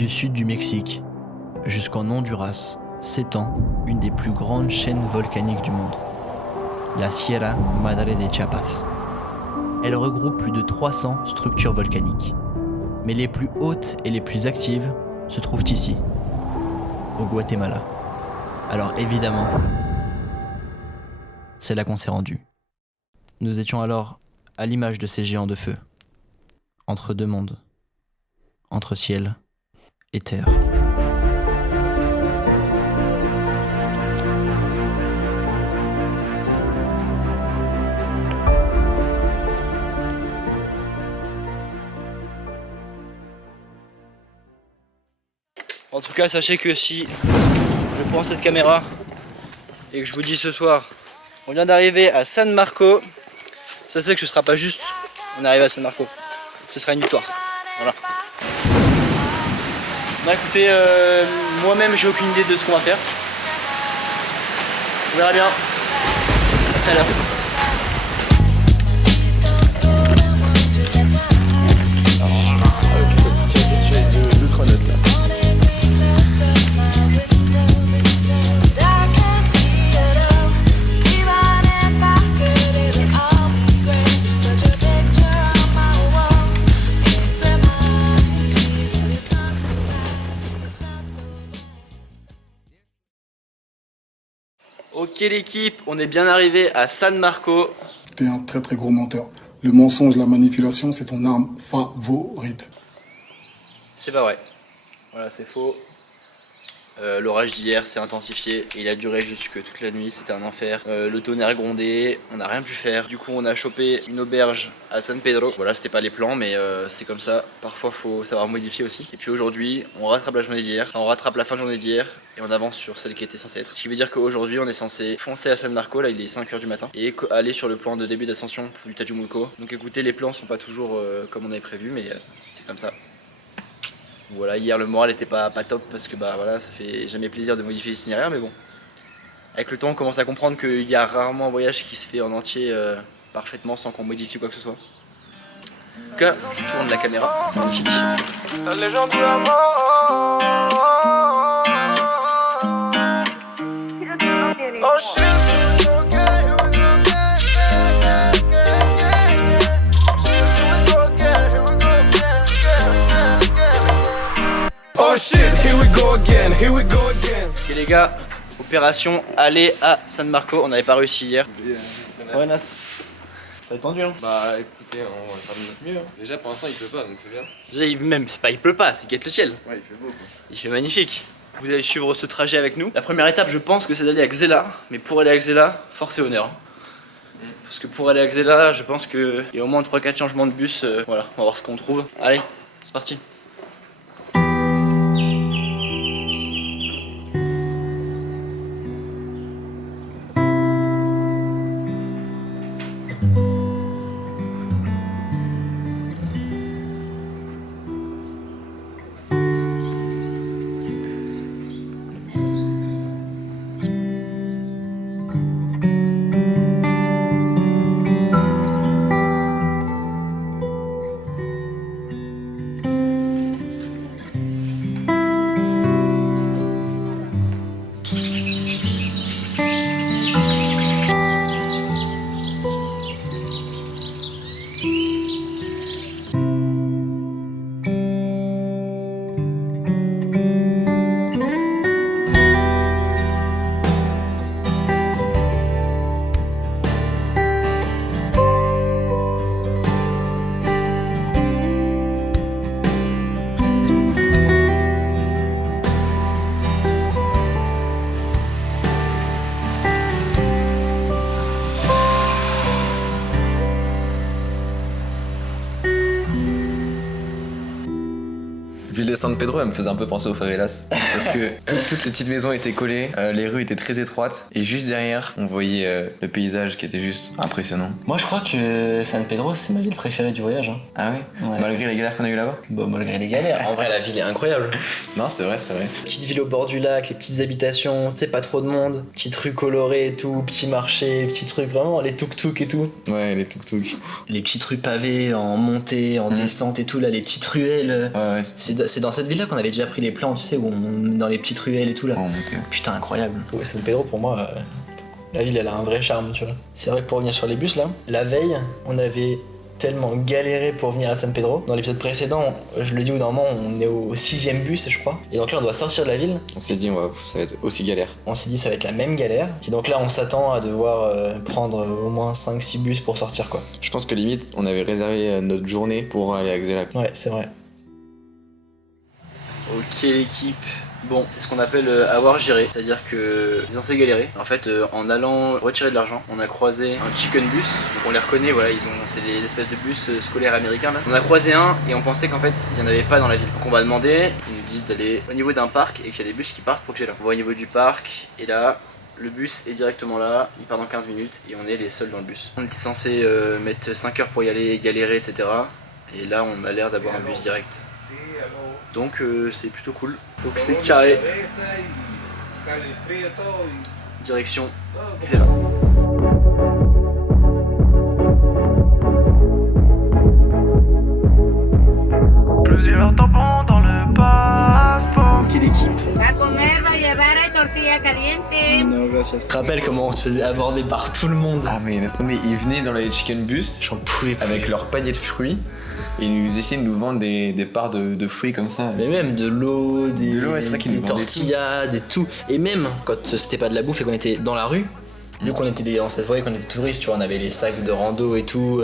Du sud du Mexique jusqu'en Honduras s'étend une des plus grandes chaînes volcaniques du monde, la Sierra Madre de Chiapas. Elle regroupe plus de 300 structures volcaniques. Mais les plus hautes et les plus actives se trouvent ici, au Guatemala. Alors évidemment, c'est là qu'on s'est rendu. Nous étions alors à l'image de ces géants de feu, entre deux mondes, entre ciel et terre. En tout cas, sachez que si je prends cette caméra et que je vous dis ce soir, on vient d'arriver à San Marco, ça c'est que ce sera pas juste, on est arrivé à San Marco, ce sera une victoire. Voilà. Bah écoutez, moi-même j'ai aucune idée de ce qu'on va faire. On verra bien. À tout à l'heure. Ok l'équipe, on est bien arrivé à San Marco. T'es un très très gros menteur. Le mensonge, la manipulation, c'est ton arme favorite. C'est pas vrai. Voilà, c'est faux. L'orage d'hier s'est intensifié et il a duré jusque toute la nuit, c'était un enfer. Le tonnerre grondait, on n'a rien pu faire. Du coup on a chopé une auberge à San Pedro. Voilà, c'était pas les plans mais c'est comme ça. Parfois faut savoir modifier aussi. Et puis aujourd'hui on rattrape la journée d'hier, on rattrape la fin de journée d'hier et on avance sur celle qui était censée être. Ce qui veut dire qu'aujourd'hui on est censé foncer à San Marco, là il est 5h du matin, et aller sur le point de début d'ascension du Tajumulco. Donc écoutez, les plans sont pas toujours comme on avait prévu mais c'est comme ça. Voilà, hier le moral était pas top parce que bah voilà, ça fait jamais plaisir de modifier l'itinéraire, mais bon. Avec le temps on commence à comprendre qu'il y a rarement un voyage qui se fait en entier parfaitement sans qu'on modifie quoi que ce soit. En tout cas, je tourne la caméra, c'est magnifique. La légende de la mort. Oh shit. Ok les gars, opération aller à San Marco, on n'avait pas réussi hier. Ouais Nas, t'as attendu hein? Bah écoutez, on va faire de notre mieux. Déjà pour l'instant il pleut pas donc c'est bien. Déjà même, c'est pas il pleut pas, c'est guette le ciel. Ouais il fait beau quoi. Il fait magnifique. Vous allez suivre ce trajet avec nous. La première étape je pense que c'est d'aller à Xela, mais pour aller à Xela, force et honneur. Parce que pour aller à Xela, je pense qu'il y a au moins 3-4 changements de bus, voilà, on va voir ce qu'on trouve. Allez, c'est parti. Ville de San Pedro, elle me faisait un peu penser aux favelas. Parce que toutes les petites maisons étaient collées, les rues étaient très étroites, et juste derrière, on voyait le paysage qui était juste impressionnant. Moi je crois que San Pedro c'est ma ville préférée du voyage. Hein. Ah ouais, malgré les galères qu'on a eues là-bas? Bah malgré les galères, en vrai la ville est incroyable. Non, c'est vrai, c'est vrai. Petite ville au bord du lac, les petites habitations, tu sais pas trop de monde, petites rues colorées et tout, petits marchés, petits trucs vraiment, les tuk-tuk et tout. Ouais, les tuk-tuk. Les petites rues pavées en montée, en descente et tout, là les petites ruelles. Ouais, c'est dans cette ville-là qu'on avait déjà pris les plans, tu sais, dans les petites ruelles et tout là. On montait. Putain, incroyable. Ouais, San Pedro, pour moi, la ville, elle a un vrai charme, tu vois. C'est vrai que pour revenir sur les bus là, la veille, on avait tellement galéré pour venir à San Pedro. Dans l'épisode précédent, je le dis, normalement, on est au 6ème bus, je crois. Et donc là, on doit sortir de la ville. On s'est dit, ça va être aussi galère. On s'est dit, ça va être la même galère. Et donc là, on s'attend à devoir prendre au moins 5-6 bus pour sortir, quoi. Je pense que limite, on avait réservé notre journée pour aller à Xela. Ouais, c'est vrai. Ok l'équipe, bon c'est ce qu'on appelle avoir géré, c'est-à-dire que ils ont s'est galéré. En fait en allant retirer de l'argent, on a croisé un chicken bus, donc on les reconnaît, voilà, c'est des espèces de bus scolaires américains là. On a croisé un et on pensait qu'en fait il n'y en avait pas dans la ville. Donc on va demander, il nous dit d'aller au niveau d'un parc et qu'il y a des bus qui partent pour que j'aille là. On va au niveau du parc et là le bus est directement là, il part dans 15 minutes et on est les seuls dans le bus. On était censé mettre 5 heures pour y aller, galérer etc. Et là on a l'air d'avoir un bus direct. Donc c'est plutôt cool. Donc c'est carré. Direction Xela. Plusieurs tampons dans le passeport. Ok l'équipe. A comer va a llevar tortilla caliente. Non, gracias. Tu te rappelles comment on se faisait aborder par tout le monde? Ah mais laisse tomber, ils venaient dans les chicken bus J'en pouvais plus. avec leur panier de fruits et ils essayaient de nous vendre des parts de fruits comme ça. Mais même de l'eau, des, ouais, c'est vrai qu'ils nous vendaient tortillas, des tout. Et même quand c'était pas de la bouffe et qu'on était dans la rue, vu qu'on était on se voyait qu'on était touristes, tu vois, on avait les sacs de rando et tout,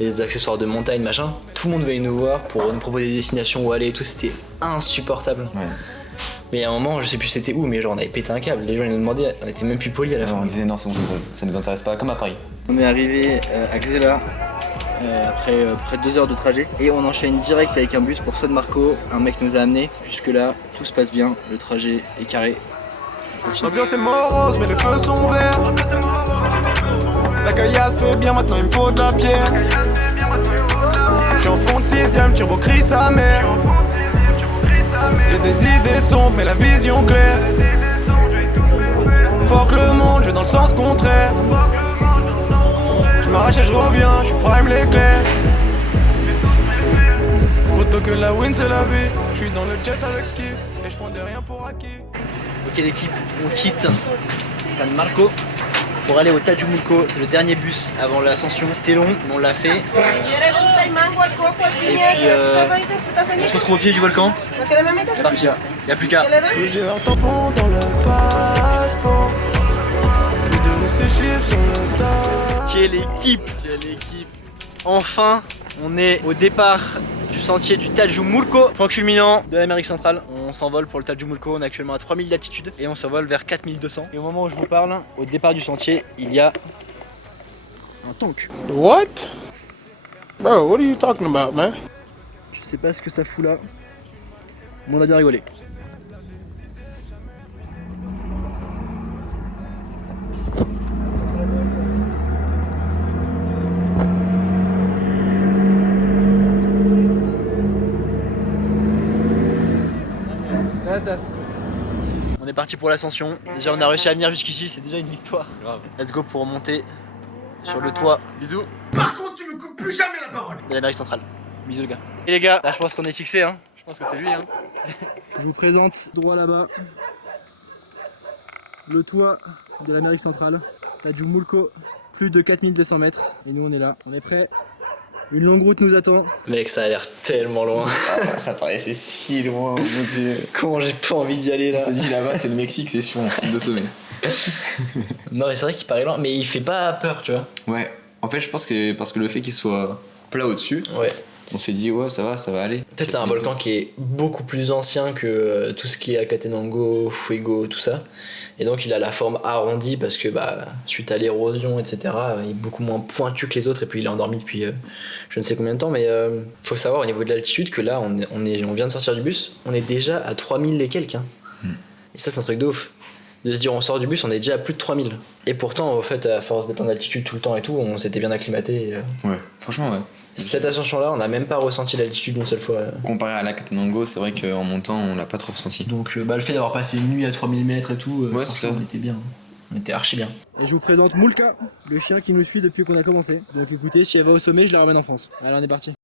les accessoires de montagne, machin. Tout le monde venait nous voir pour nous proposer des destinations où aller et tout, c'était insupportable. Ouais. Mais à un moment, je sais plus c'était où, mais genre on avait pété un câble. Les gens ils nous demandaient, on était même plus polis à la fin. On disait non, ça nous intéresse pas, comme à Paris. On est arrivé à Xela après près de 2 heures de trajet et on enchaîne direct avec un bus pour San Marco. Un mec nous a amené jusque là, tout se passe bien, le trajet est carré. L'ambiance est morose, mais les feux sont verts. La caillasse c'est bien, maintenant il me faut de la pierre. J'suis en fond de 6ème, turbo crie sa mère. J'ai des idées sombres, mais la vision claire. Fuck le monde, je vais dans le sens contraire. Je m'arrache et je reviens, je suis prime l'éclair. Autant que la win c'est la vie. Je suis dans le jet avec ski et je prends des rien pour acquis. Ok l'équipe, on quitte San Marco pour aller au Tajumulco. C'est le dernier bus avant l'ascension. C'était long, mais on l'a fait. Et puis on se retrouve au pied du volcan. C'est parti là, il n'y a plus qu'à. Plusieurs tampons dans le passeport. Plus de nous s'échivent sur le tas. Quelle équipe! Quelle équipe! Enfin, on est au départ du sentier du Tajumulco, point culminant de l'Amérique centrale. On s'envole pour le Tajumulco, on est actuellement à 3000 d'altitude et on s'envole vers 4200. Et au moment où je vous parle, au départ du sentier, il y a un tank. What? Bro, what are you talking about, man? Je sais pas ce que ça fout là, mais on a bien rigolé. On est parti pour l'ascension. Déjà on a réussi à venir jusqu'ici, c'est déjà une victoire. Grave. Let's go pour remonter sur le toit. Bisous. Par contre, tu me coupes plus jamais la parole. De l'Amérique centrale. Bisous les gars. Et les gars, là je pense qu'on est fixé hein. Je pense que c'est lui, hein. Je vous présente droit là-bas le toit de l'Amérique centrale. Tajumulco, plus de 4200 mètres. Et nous on est là, on est prêts. Une longue route nous attend. Mec, ça a l'air tellement loin. Ça paraissait si loin, mon dieu. Comment j'ai pas envie d'y aller là. On s'est dit là-bas, c'est le Mexique, c'est sûr, on se de sommet. Non, mais c'est vrai qu'il paraît loin, mais il fait pas peur, tu vois. Ouais, en fait, je pense que parce que le fait qu'il soit plat au-dessus, Ouais. on s'est dit, ouais, ça va aller. En fait, c'est un volcan qui est beaucoup plus ancien que tout ce qui est Acatenango, Fuego, tout ça. Et donc, il a la forme arrondie parce que, suite à l'érosion, etc., il est beaucoup moins pointu que les autres. Et puis, il est endormi depuis je ne sais combien de temps. Mais faut savoir au niveau de l'altitude que là, on vient de sortir du bus, on est déjà à 3000 et quelques. Hein. Et ça, c'est un truc de ouf. De se dire, on sort du bus, on est déjà à plus de 3000. Et pourtant, en fait, à force d'être en altitude tout le temps et tout, on s'était bien acclimaté. Ouais, franchement, ouais. Cette ascension-là, on n'a même pas ressenti l'altitude une seule fois. Comparé à l'Acatenango, c'est vrai qu'en montant, on l'a pas trop ressenti. Donc le fait d'avoir passé une nuit à 3000 mètres et tout, Ouais, c'est ça. on était bien. On était archi bien. Et je vous présente Mulka, le chien qui nous suit depuis qu'on a commencé. Donc écoutez, si elle va au sommet, je la ramène en France. Allez, on est parti.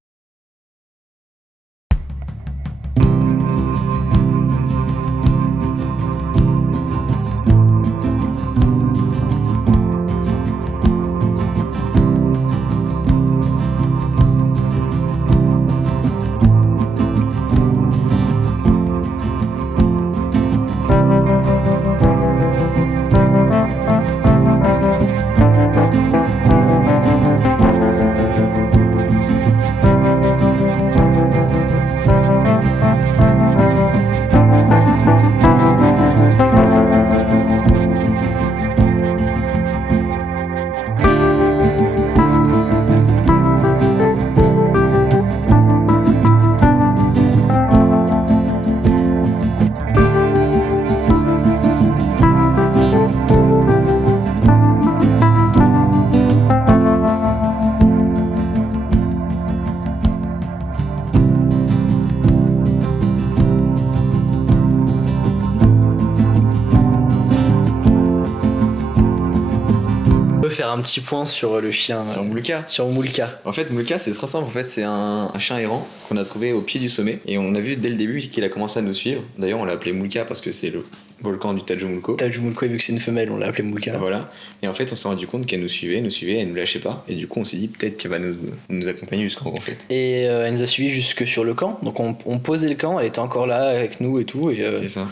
faire un petit point sur le chien. Sur Moulka. Sur Moulka. En fait, Moulka, c'est très simple. En fait, c'est un chien errant qu'on a trouvé au pied du sommet. Et on a vu dès le début qu'il a commencé à nous suivre. D'ailleurs, on l'a appelé Moulka parce que c'est le volcan du Tajumulco. Tajumulco, vu que c'est une femelle, on l'a appelé Moulka. Voilà. Et en fait, on s'est rendu compte qu'elle nous suivait, elle nous lâchait pas. Et du coup, on s'est dit peut-être qu'elle va nous accompagner jusqu'en haut, en fait. Et elle nous a suivis jusque sur le camp. Donc on posait le camp, elle était encore là avec nous et tout. Et, c'est ça.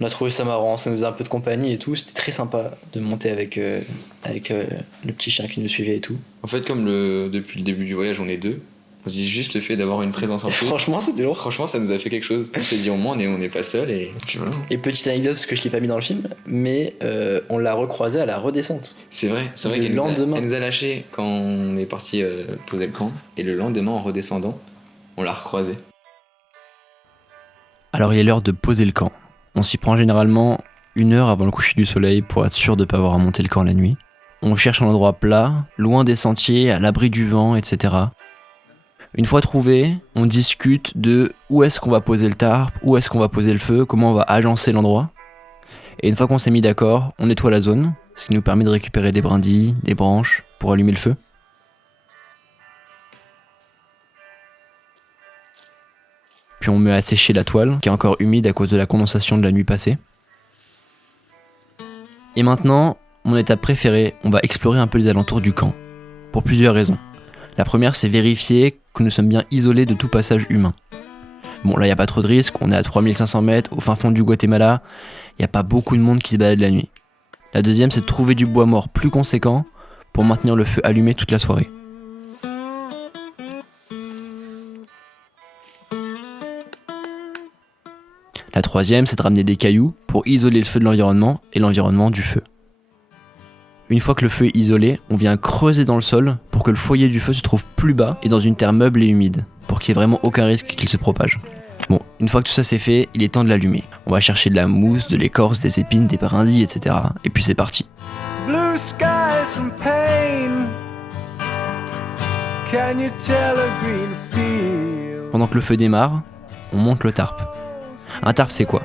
On a trouvé ça marrant, ça nous faisait un peu de compagnie et tout. C'était très sympa de monter avec le petit chien qui nous suivait et tout. En fait, comme depuis le début du voyage, on est deux, on se dit juste le fait d'avoir une présence en plus. Franchement, c'était lourd. Franchement, ça nous a fait quelque chose. On s'est dit au moins, on n'est pas seul et puis voilà. Et petite anecdote, parce que je l'ai pas mis dans le film, mais on l'a recroisée à la redescente. C'est vrai qu'elle nous a lâché quand on est parti poser le camp. Et le lendemain, en redescendant, on l'a recroisée. Alors il est l'heure de poser le camp. On s'y prend généralement 1 heure avant le coucher du soleil pour être sûr de ne pas avoir à monter le camp la nuit. On cherche un endroit plat, loin des sentiers, à l'abri du vent, etc. Une fois trouvé, on discute de où est-ce qu'on va poser le tarp, où est-ce qu'on va poser le feu, comment on va agencer l'endroit. Et une fois qu'on s'est mis d'accord, on nettoie la zone, ce qui nous permet de récupérer des brindilles, des branches pour allumer le feu. Puis on met à sécher la toile, qui est encore humide à cause de la condensation de la nuit passée. Et maintenant, mon étape préférée, on va explorer un peu les alentours du camp. Pour plusieurs raisons. La première, c'est vérifier que nous sommes bien isolés de tout passage humain. Bon, là, il n'y a pas trop de risques, on est à 3500 mètres, au fin fond du Guatemala, il n'y a pas beaucoup de monde qui se balade la nuit. La deuxième, c'est de trouver du bois mort plus conséquent pour maintenir le feu allumé toute la soirée. La troisième, c'est de ramener des cailloux pour isoler le feu de l'environnement et l'environnement du feu. Une fois que le feu est isolé, on vient creuser dans le sol pour que le foyer du feu se trouve plus bas et dans une terre meuble et humide, pour qu'il n'y ait vraiment aucun risque qu'il se propage. Bon, une fois que tout ça c'est fait, il est temps de l'allumer. On va chercher de la mousse, de l'écorce, des épines, des brindilles, etc. Et puis c'est parti. Blue skies and pain. Can you tell a green field? Pendant que le feu démarre, on monte le tarp. Un tarp c'est quoi ?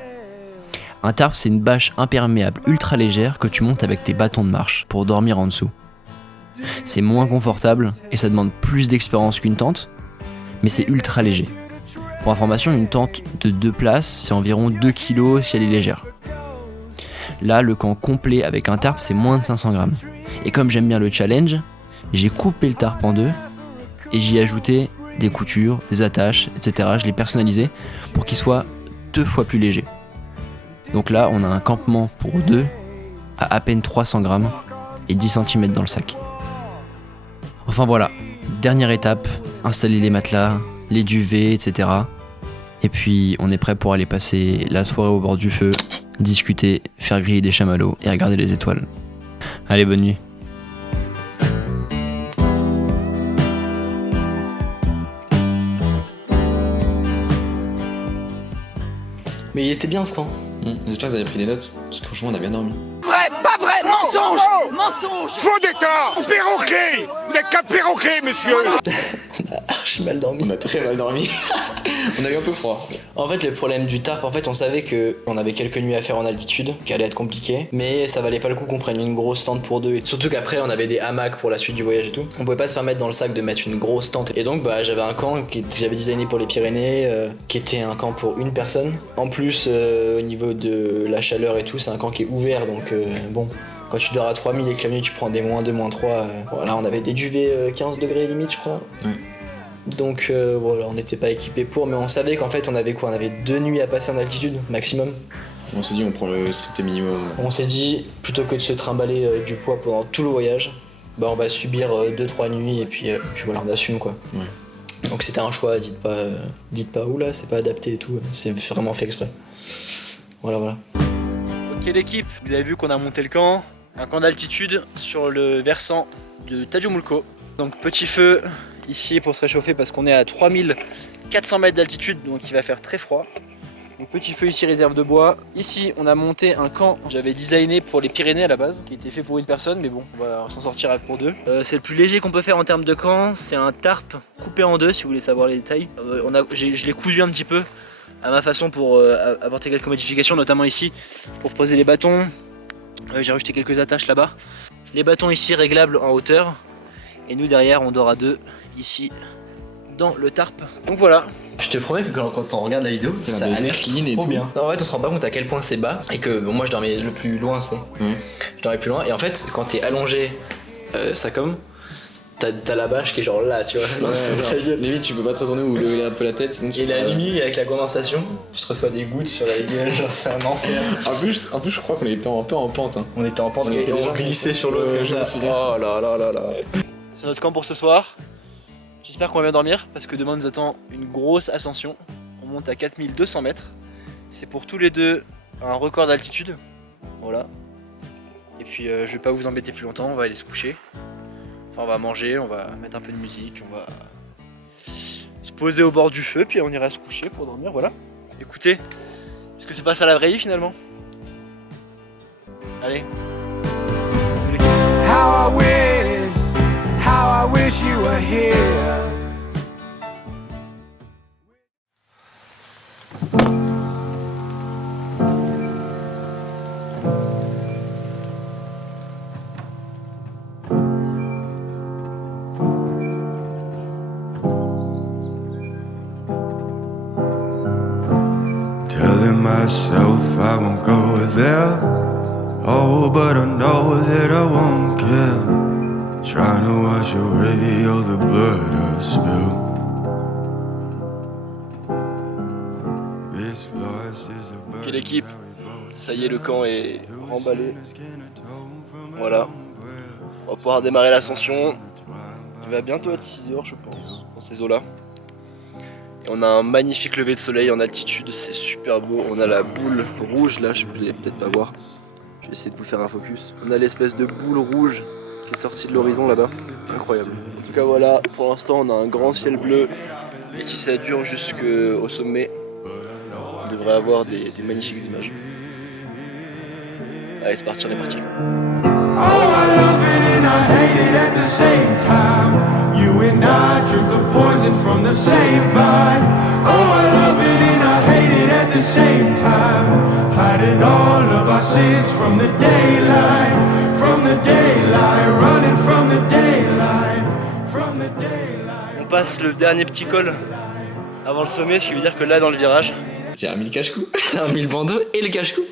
Un tarp c'est une bâche imperméable ultra légère que tu montes avec tes bâtons de marche pour dormir en dessous. C'est moins confortable et ça demande plus d'expérience qu'une tente, mais c'est ultra léger. Pour information, une tente de 2 places c'est environ 2 kg si elle est légère. Là, le camp complet avec un tarp c'est moins de 500 grammes. Et comme j'aime bien le challenge, j'ai coupé le tarp en 2 et j'y ai ajouté des coutures, des attaches, etc. Je l'ai personnalisé pour qu'il soit 2 fois plus léger. Donc là, on a un campement pour 2 à peine 300 grammes et 10 cm dans le sac. Enfin voilà, dernière étape, installer les matelas, les duvets, etc. Et puis on est prêt pour aller passer la soirée au bord du feu, discuter, faire griller des chamallows et regarder les étoiles. Allez, bonne nuit. Mais il était bien ce camp. J'espère que vous avez pris des notes, parce que franchement on a bien dormi. Vrai, pas vrai, mensonge, mensonge. Faux décor, perroquet. Vous êtes qu'un perroquet, monsieur. On a archi mal dormi. On a très mal dormi. On a eu un peu froid. En fait, le problème du tarp, on savait qu'on avait quelques nuits à faire en altitude, qui allait être compliqué, mais ça valait pas le coup qu'on prenne une grosse tente pour 2. Surtout qu'après, on avait des hamacs pour la suite du voyage et tout. On pouvait pas se permettre dans le sac de mettre une grosse tente. Et donc, j'avais un camp que j'avais designé pour les Pyrénées, qui était un camp pour une personne. En plus, au niveau de la chaleur et tout, c'est un camp qui est ouvert, donc bon. Quand tu dors à 3000 et que la nuit tu prends des -2, -3, voilà, on avait des duvets 15 degrés limite, je crois. Ouais. Donc voilà, on n'était pas équipé pour, mais on savait qu'en fait on avait 2 nuits à passer en altitude maximum. On s'est dit on prend le strict minimum. On s'est dit plutôt que de se trimballer du poids pendant tout le voyage, on va subir 2-3 nuits et puis voilà, on assume quoi. Ouais. Donc c'était un choix, dites pas oula c'est pas adapté et tout, c'est vraiment fait exprès. Voilà. Ok l'équipe, vous avez vu qu'on a monté le camp, un camp d'altitude sur le versant de Tajumulco. Donc petit feu ici pour se réchauffer parce qu'on est à 3400 mètres d'altitude, donc il va faire très froid. Donc petit feu ici, réserve de bois. Ici on a monté un camp que j'avais designé pour les Pyrénées à la base, qui était fait pour une personne, mais bon on va s'en sortir pour 2. C'est le plus léger qu'on peut faire en termes de camp, c'est un tarp coupé en 2 si vous voulez savoir les détails. Je l'ai cousu un petit peu à ma façon pour apporter quelques modifications, notamment ici pour poser les bâtons. J'ai rajouté quelques attaches là-bas. Les bâtons ici réglables en hauteur. Et nous derrière on dort à 2 ici dans le tarp. Donc voilà. Je te promets que quand on regarde la vidéo, ça a l'air clean et tout bien. Non, en fait on se rend pas compte à quel point c'est bas. Et que bon, moi je dormais le plus loin, c'est. Je dormais plus loin. Et en fait quand t'es allongé ça comme. T'as la bâche qui est genre là, tu vois. Limite, tu peux pas te retourner ou lever un peu la tête. Sinon et la nuit, avec la condensation, je te reçois des gouttes sur la gueule, genre c'est un enfer. En plus, je crois qu'on était un peu en pente. Hein. On était en pente et on glissait sur l'autre comme ça. Oh là là là là. C'est notre camp pour ce soir. J'espère qu'on va bien dormir parce que demain nous attend une grosse ascension. On monte à 4200 mètres. C'est pour tous les deux un record d'altitude. Voilà. Et puis je vais pas vous embêter plus longtemps, on va aller se coucher. Enfin, on va manger, on va mettre un peu de musique, on va se poser au bord du feu, puis on ira se coucher pour dormir, voilà. Écoutez, est-ce que c'est pas ça la vraie vie finalement? Allez. How I wish you were here. Telling myself I won't go there. Oh, but I know that I won't care. Trying to wash away all the blood I spilled. This loss is a Ok l'équipe, ça y est, le camp est remballé. Voilà. On va pouvoir démarrer l'ascension. Il va bientôt être 6h je pense, dans ces eaux-là. Et on a un magnifique lever de soleil en altitude, c'est super beau. On a la boule rouge là, je ne vais peut-être pas voir. Je vais essayer de vous faire un focus. On a l'espèce de boule rouge qui est sortie de l'horizon là-bas. Incroyable. En tout cas voilà, pour l'instant on a un grand ciel bleu. Et si ça dure jusqu'au sommet, on devrait avoir des magnifiques images. Allez c'est parti, on est parti. Oh, I love it and I hate it at the same time. You and I drink the poison from the same vine. Oh, I love it and I hate it at the same time. Hiding all of our sins from the daylight, running from the daylight, from the daylight. On passe le dernier petit col avant le sommet, ce qui veut dire que là dans le virage, J'ai remis le cache-cou. T'as mis le bandeau et le cache-cou.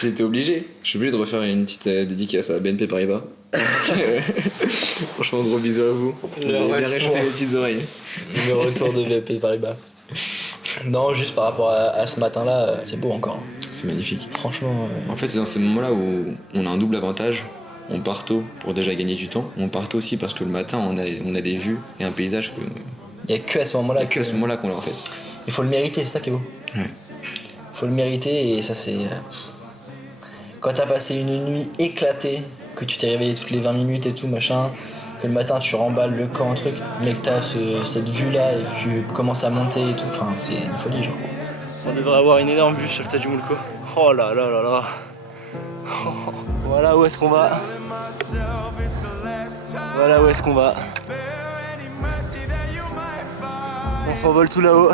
J'étais obligé. Je suis obligé de refaire une petite dédicace à BNP Paribas. Franchement, gros bisous à vous. Vous avez bien réchauffé les petites oreilles. Le retour de BNP Paribas. Non, juste par rapport à ce matin-là, c'est beau encore. C'est magnifique. Franchement. En fait, c'est dans ces moments-là où on a un double avantage. On part tôt pour déjà gagner du temps. On part tôt aussi parce que le matin, on a des vues et un paysage que. Il n'y a que à ce moment-là qu'on l'a en fait. Il faut le mériter, c'est ça qui est beau. Ouais. Faut le mériter et ça c'est. Quand t'as passé une nuit éclatée, que tu t'es réveillé toutes les 20 minutes et tout machin, que le matin tu remballes le camp, truc, mais que t'as cette vue là et que tu commences à monter et tout, enfin c'est une folie genre. on devrait avoir une énorme vue sur le Tajumulco. Oh là là là là. Oh, voilà où est-ce qu'on va. Voilà où est-ce qu'on va. On s'envole tout là-haut,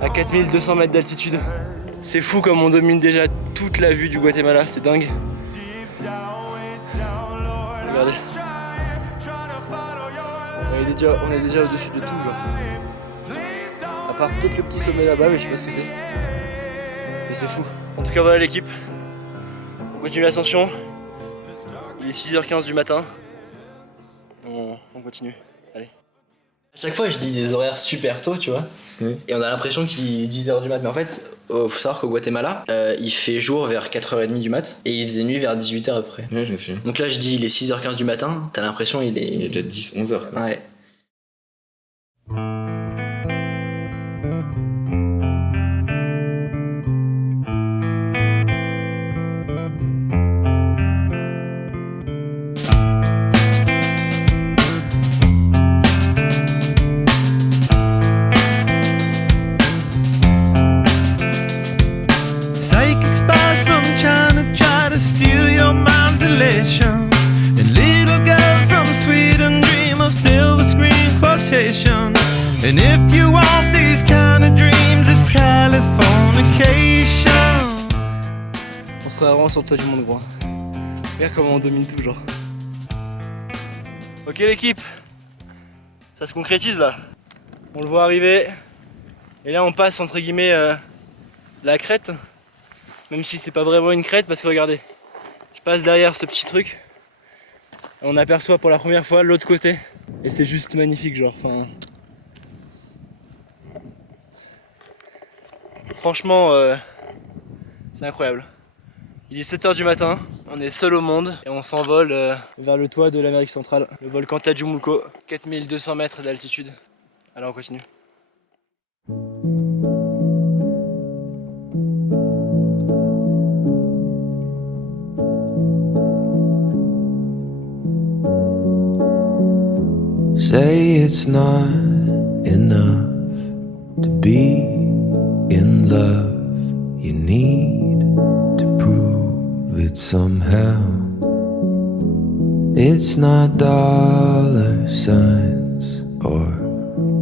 à 4200 mètres d'altitude. C'est fou comme on domine déjà toute la vue du Guatemala, c'est dingue. Regardez. On est déjà au-dessus de tout, genre. À part peut-être le petit sommet là-bas, mais je sais pas ce que c'est. Mais c'est fou. En tout cas, voilà l'équipe. On continue l'ascension. Il est 6h15 du matin. On continue. Allez. À chaque fois je dis des horaires super tôt, tu vois, et on a l'impression qu'il est 10h du mat, mais en fait, faut savoir qu'au Guatemala, il fait jour vers 4h30 du mat, et il faisait nuit vers 18h à peu près. Ouais, je me suis. Donc là je dis il est 6h15 du matin, t'as l'impression il est déjà 10-11h. Ouais. And little girls from Sweden dream of silver screen quotation. And if you want these kind of dreams, it's Californication. On sera vraiment sur le toit du Mont de Groix. Regarde comment on domine tout, genre. Ok l'équipe, ça se concrétise là. On le voit arriver. Et là on passe entre guillemets la crête. Même si c'est pas vraiment une crête parce que regardez, je passe derrière ce petit truc. Et on aperçoit pour la première fois l'autre côté. Et c'est juste magnifique genre. Enfin... Franchement, c'est incroyable. Il est 7h du matin, on est seul au monde et on s'envole vers le toit de l'Amérique centrale, le volcan Tajumulco, 4200 mètres d'altitude. Allez, on continue. Say it's not enough to be in love. You need to prove it somehow. It's not dollar signs or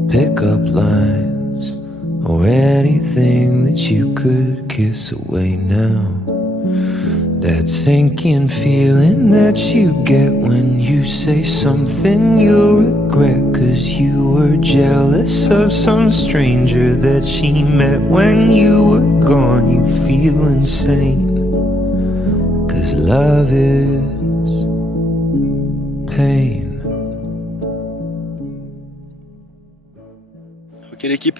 pickup lines or anything that you could kiss away now. That sinking feeling that you get when you say something you'll regret, 'cause you were jealous of some stranger that she met when you were gone. You feel insane, 'cause love is pain. Ok l'équipe,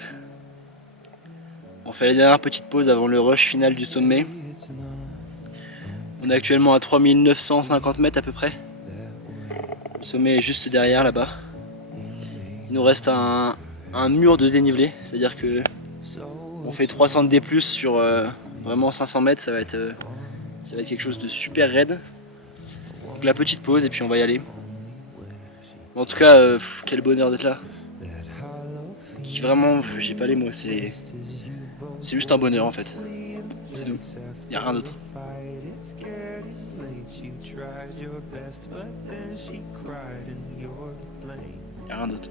on fait la dernière petite pause avant le rush final du sommet. On est actuellement à 3950 mètres à peu près. Le sommet est juste derrière là-bas. Il nous reste un mur de dénivelé, c'est-à-dire que on fait 300 de D+, sur vraiment 500 mètres, ça va être quelque chose de super raide. Donc la petite pause et puis on va y aller. En tout cas, quel bonheur d'être là. Vraiment, j'ai pas les mots, c'est juste un bonheur en fait. C'est tout, y a rien d'autre. Y a rien d'autre.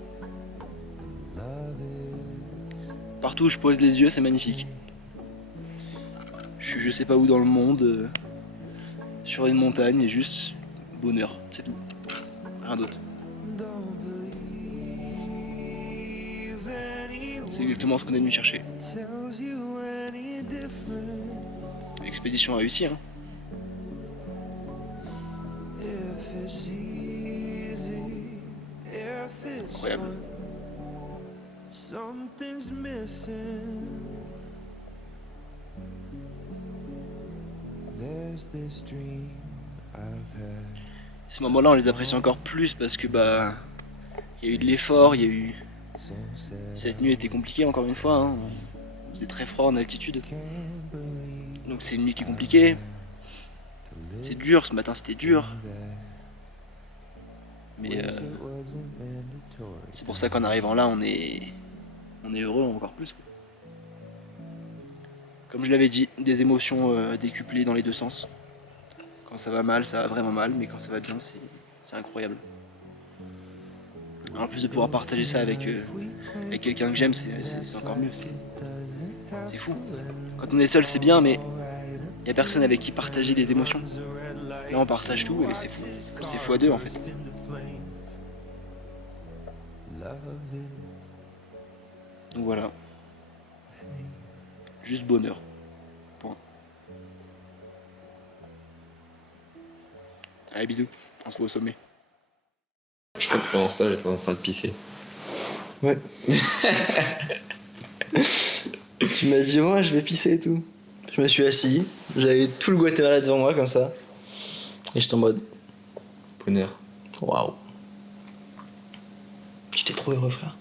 Partout où je pose les yeux, c'est magnifique. Je sais pas où dans le monde, sur une montagne, et juste bonheur, c'est tout. Rien d'autre. C'est exactement ce qu'on est venu chercher. L'expédition réussie, hein. Incroyable. Ces moments-là, on les apprécie encore plus parce que bah, il y a eu de l'effort, il y a eu. Cette nuit était compliquée encore une fois, hein. Il faisait très froid en altitude. Donc c'est une nuit qui est compliquée. C'est dur, ce matin c'était dur. Mais c'est pour ça qu'en arrivant là, on est heureux encore plus. Comme je l'avais dit, des émotions décuplées dans les deux sens. Quand ça va mal, ça va vraiment mal, mais quand ça va bien, c'est incroyable. En plus de pouvoir partager ça avec quelqu'un que j'aime, c'est encore mieux. C'est fou. Quand on est seul, c'est bien, mais il n'y a personne avec qui partager les émotions. Là, on partage tout et c'est fou. C'est x2 en fait. Donc voilà. Juste bonheur. Point. Allez, bisous. On se voit au sommet. Je crois que pendant ça, j'étais en train de pisser. Ouais. Tu m'as dit, ouais, je vais pisser et tout. Je me suis assis, j'avais tout le Guatemala devant moi comme ça. Et j'étais en mode. Bonheur. Waouh. J'étais trop heureux, frère.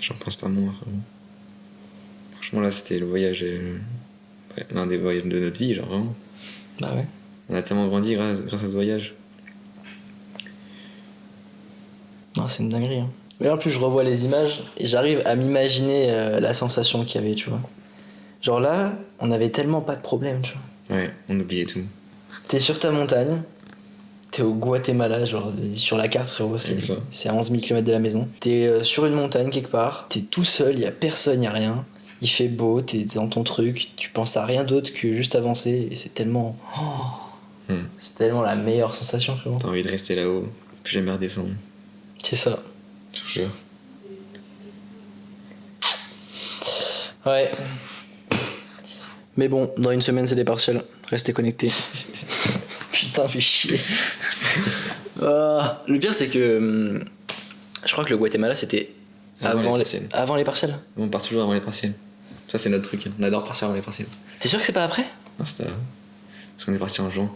J'en pense pas moins. Franchement, là, c'était le voyage. L'un des voyages de notre vie, genre vraiment. Bah ouais. On a tellement grandi grâce à ce voyage. Non, c'est une dinguerie. Hein. Mais en plus, je revois les images et j'arrive à m'imaginer la sensation qu'il y avait, tu vois. Genre là, on avait tellement pas de problème, tu vois. Ouais, on oubliait tout. T'es sur ta montagne, t'es au Guatemala, genre sur la carte, frérot, c'est à 11 000 km de la maison. T'es sur une montagne quelque part, t'es tout seul, y a personne, y a rien. Il fait beau, t'es dans ton truc, tu penses à rien d'autre que juste avancer et c'est tellement. Oh, C'est tellement la meilleure sensation, frérot. T'as envie de rester là-haut, plus jamais redescendre. C'est ça. Je te jure. Ouais. Mais bon, dans une semaine, c'est les partiels. Restez connectés. Putain, fais chier. Le pire, c'est que je crois que le Guatemala, c'était avant les partiels. On part toujours avant les partiels. Ça, c'est notre truc. On adore partir avant les partiels. T'es sûr que c'est pas après? Non, c'était avant. Parce qu'on est parti en juin.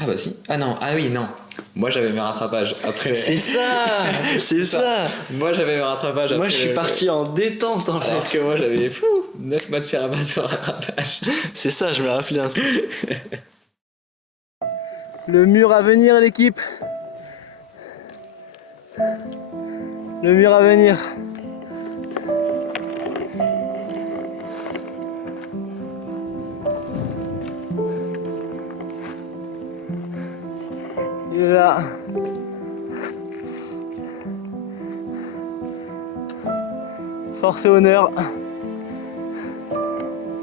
Ah bah si. Ah non, ah oui, non. Moi, j'avais mes rattrapages après. C'est ça. C'est ça. Moi, j'avais mes rattrapages après. Moi, je suis parti en détente, en fait. Alors que moi, j'avais 9 matières à base sur rattrapage. C'est ça, je me rappelais un truc. Le mur à venir, l'équipe. Le mur à venir. Il est là. Force et honneur.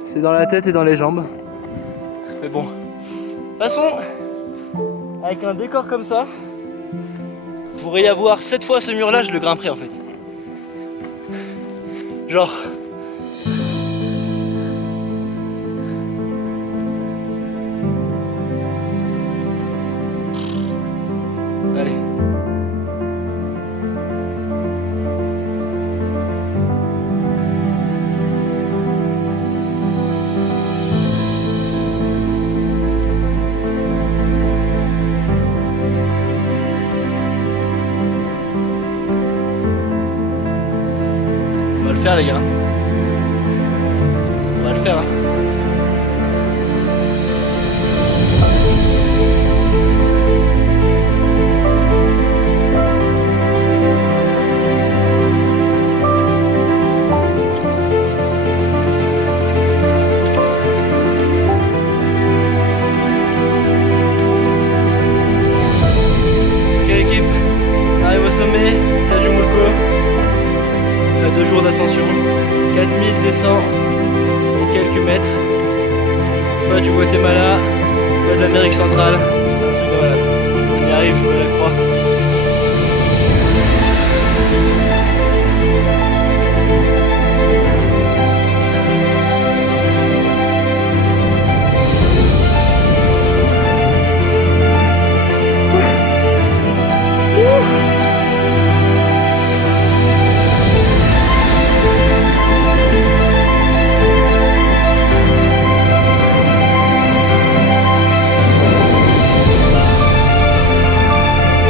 C'est dans la tête et dans les jambes. Mais bon. De toute façon, avec un décor comme ça, pourrait y avoir 7 fois ce mur là, je le grimperais en fait. Genre. Allez. On va le faire les gars. On va le faire hein. Ok équipe, on arrive au sommet, Tajumulco. Après 2 jours d'ascension, 4200 et quelques mètres. Pas du Guatemala, pas de l'Amérique centrale. C'est un truc de malade. On y arrive, je me la crois.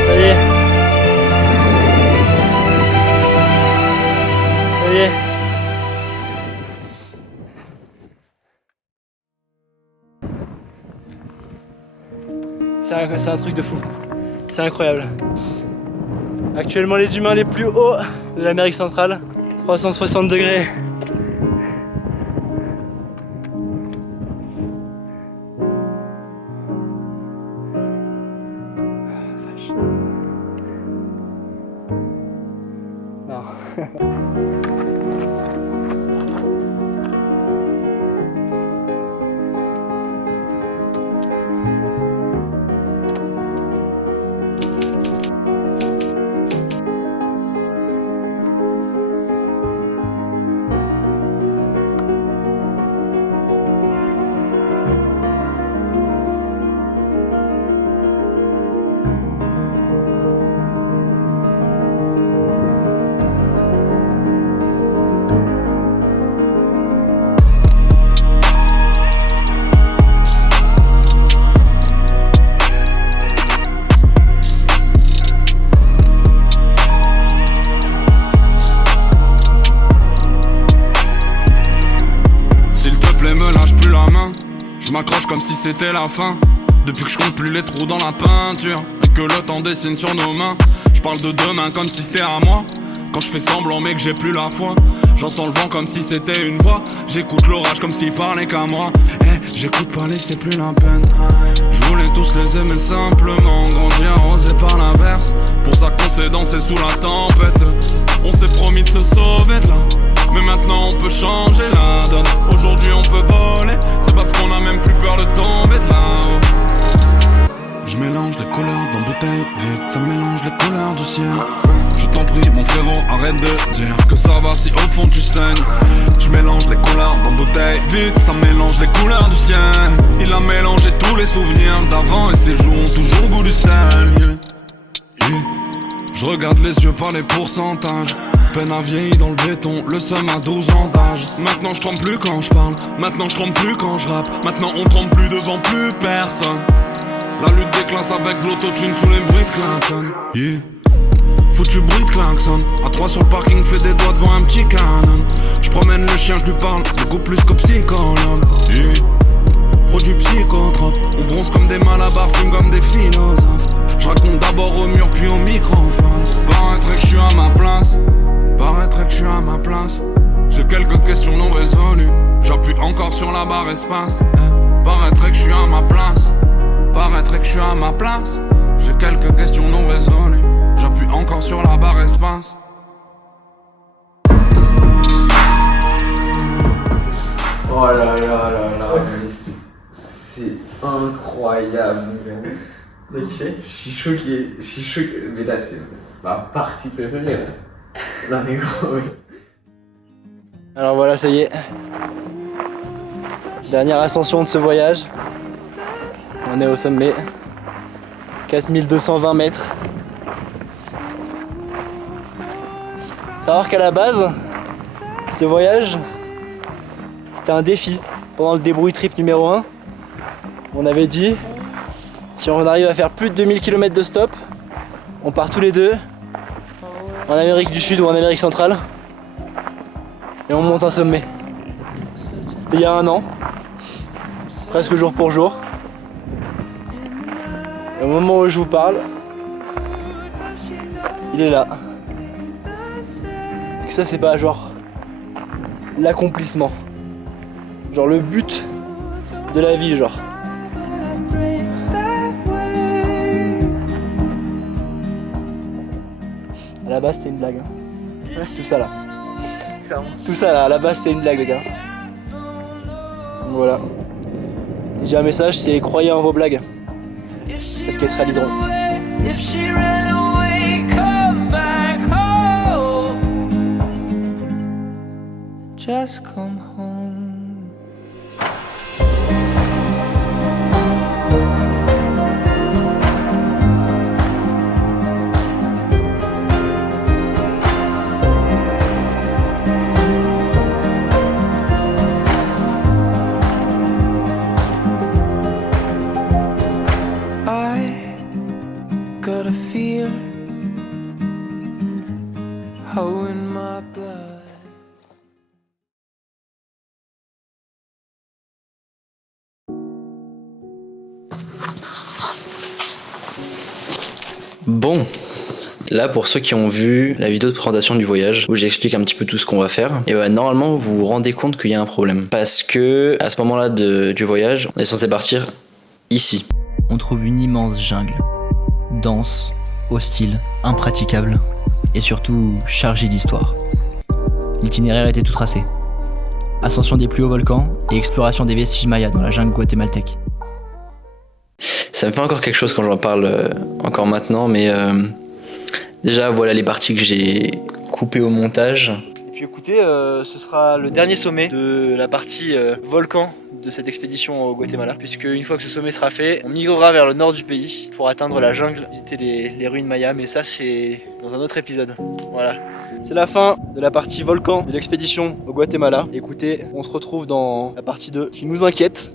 Ça y est. Ça y est. C'est un truc de fou. C'est incroyable. Actuellement les humains les plus hauts de l'Amérique centrale. 360 degrés. Non. Je m'accroche comme si c'était la fin. Depuis que je compte plus les trous dans la peinture et que le temps dessine sur nos mains. Je parle de demain comme si c'était à moi. Quand je fais semblant mais que j'ai plus la foi. J'entends le vent comme si c'était une voix. J'écoute l'orage comme s'il parlait qu'à moi. J'écoute parler c'est plus la peine. Je voulais tous les aimer simplement. Grandir arrosé par l'inverse. Pour ça qu'on s'est dansé sous la tempête. On s'est promis de se sauver de là. Mais maintenant on peut changer la donne. Aujourd'hui on peut voler. C'est parce qu'on a même plus peur de tomber de là-haut. Je mélange les couleurs dans bouteille vide, ça mélange les couleurs du ciel. Je t'en prie mon frérot, arrête de dire que ça va si au fond tu saignes. Je mélange les couleurs dans bouteille vide, ça mélange les couleurs du ciel. Il a mélangé tous les souvenirs d'avant et ses joues ont toujours goût du sel. Je regarde les yeux par les pourcentages. Peine à vieillir dans le béton, le seum à 12 ans d'âge. Maintenant je tremble plus quand je parle, maintenant je tremble plus quand je rappe. Maintenant on tremble plus devant plus personne. La lutte des classes avec de l'autotune sous les bruits de klaxon. Foutu bruit de klaxon. À 3 sur le parking, fait des doigts devant un petit canon. Je promène le chien, je lui parle beaucoup plus qu'au psychologue. Produit psychotrope, on bronze comme des malabars, fume comme des philosophes. Je raconte d'abord au mur puis au microphone. Paraîtrait que je suis à ma place, paraîtrait que je suis à ma place. J'ai quelques questions non résolues, j'appuie encore sur la barre espace. Paraîtrait que je suis à ma place, paraîtrait que je suis à ma place. J'ai quelques questions non résolues, j'appuie encore sur la barre espace. Oh là là là là, c'est incroyable. Ok, je suis choqué, mais là c'est ma partie préférée là. Non mais gros, oui. Alors voilà, ça y est. Dernière ascension de ce voyage. On est au sommet. 4220 mètres. Savoir qu'à la base, ce voyage, c'était un défi. Pendant le débrouille trip numéro 1, on avait dit, si on arrive à faire plus de 2000 km de stop, on part tous les deux en Amérique du Sud ou en Amérique centrale et on monte un sommet. C'était il y a 1 an, presque jour pour jour. Et au moment où je vous parle, il est là. Parce que ça c'est pas genre l'accomplissement, genre le but de la vie, genre. À la base c'était une blague. Hein. Tout ça là. Tout ça là, à la base c'était une blague les gars. Donc voilà. Et j'ai un message, c'est croyez en vos blagues. Peut-être qu'elles se réaliseront. Just come home. I got a fear how in my blood. Bon, là pour ceux qui ont vu la vidéo de présentation du voyage où j'explique un petit peu tout ce qu'on va faire, et bah normalement vous vous rendez compte qu'il y a un problème. Parce que à ce moment-là du voyage, on est censé partir ici. On trouve une immense jungle, dense, hostile, impraticable et surtout chargée d'histoire. L'itinéraire était tout tracé. Ascension des plus hauts volcans et exploration des vestiges mayas dans la jungle guatémaltèque. Ça me fait encore quelque chose quand j'en parle encore maintenant, mais déjà voilà les parties que j'ai coupées au montage. Et puis écoutez, ce sera le dernier sommet de la partie volcan de cette expédition au Guatemala, puisque une fois que ce sommet sera fait, on migrera vers le nord du pays pour atteindre la jungle, visiter les ruines mayas, mais ça c'est dans un autre épisode. Voilà. C'est la fin de la partie volcan de l'expédition au Guatemala. Écoutez, on se retrouve dans la partie 2 qui nous inquiète.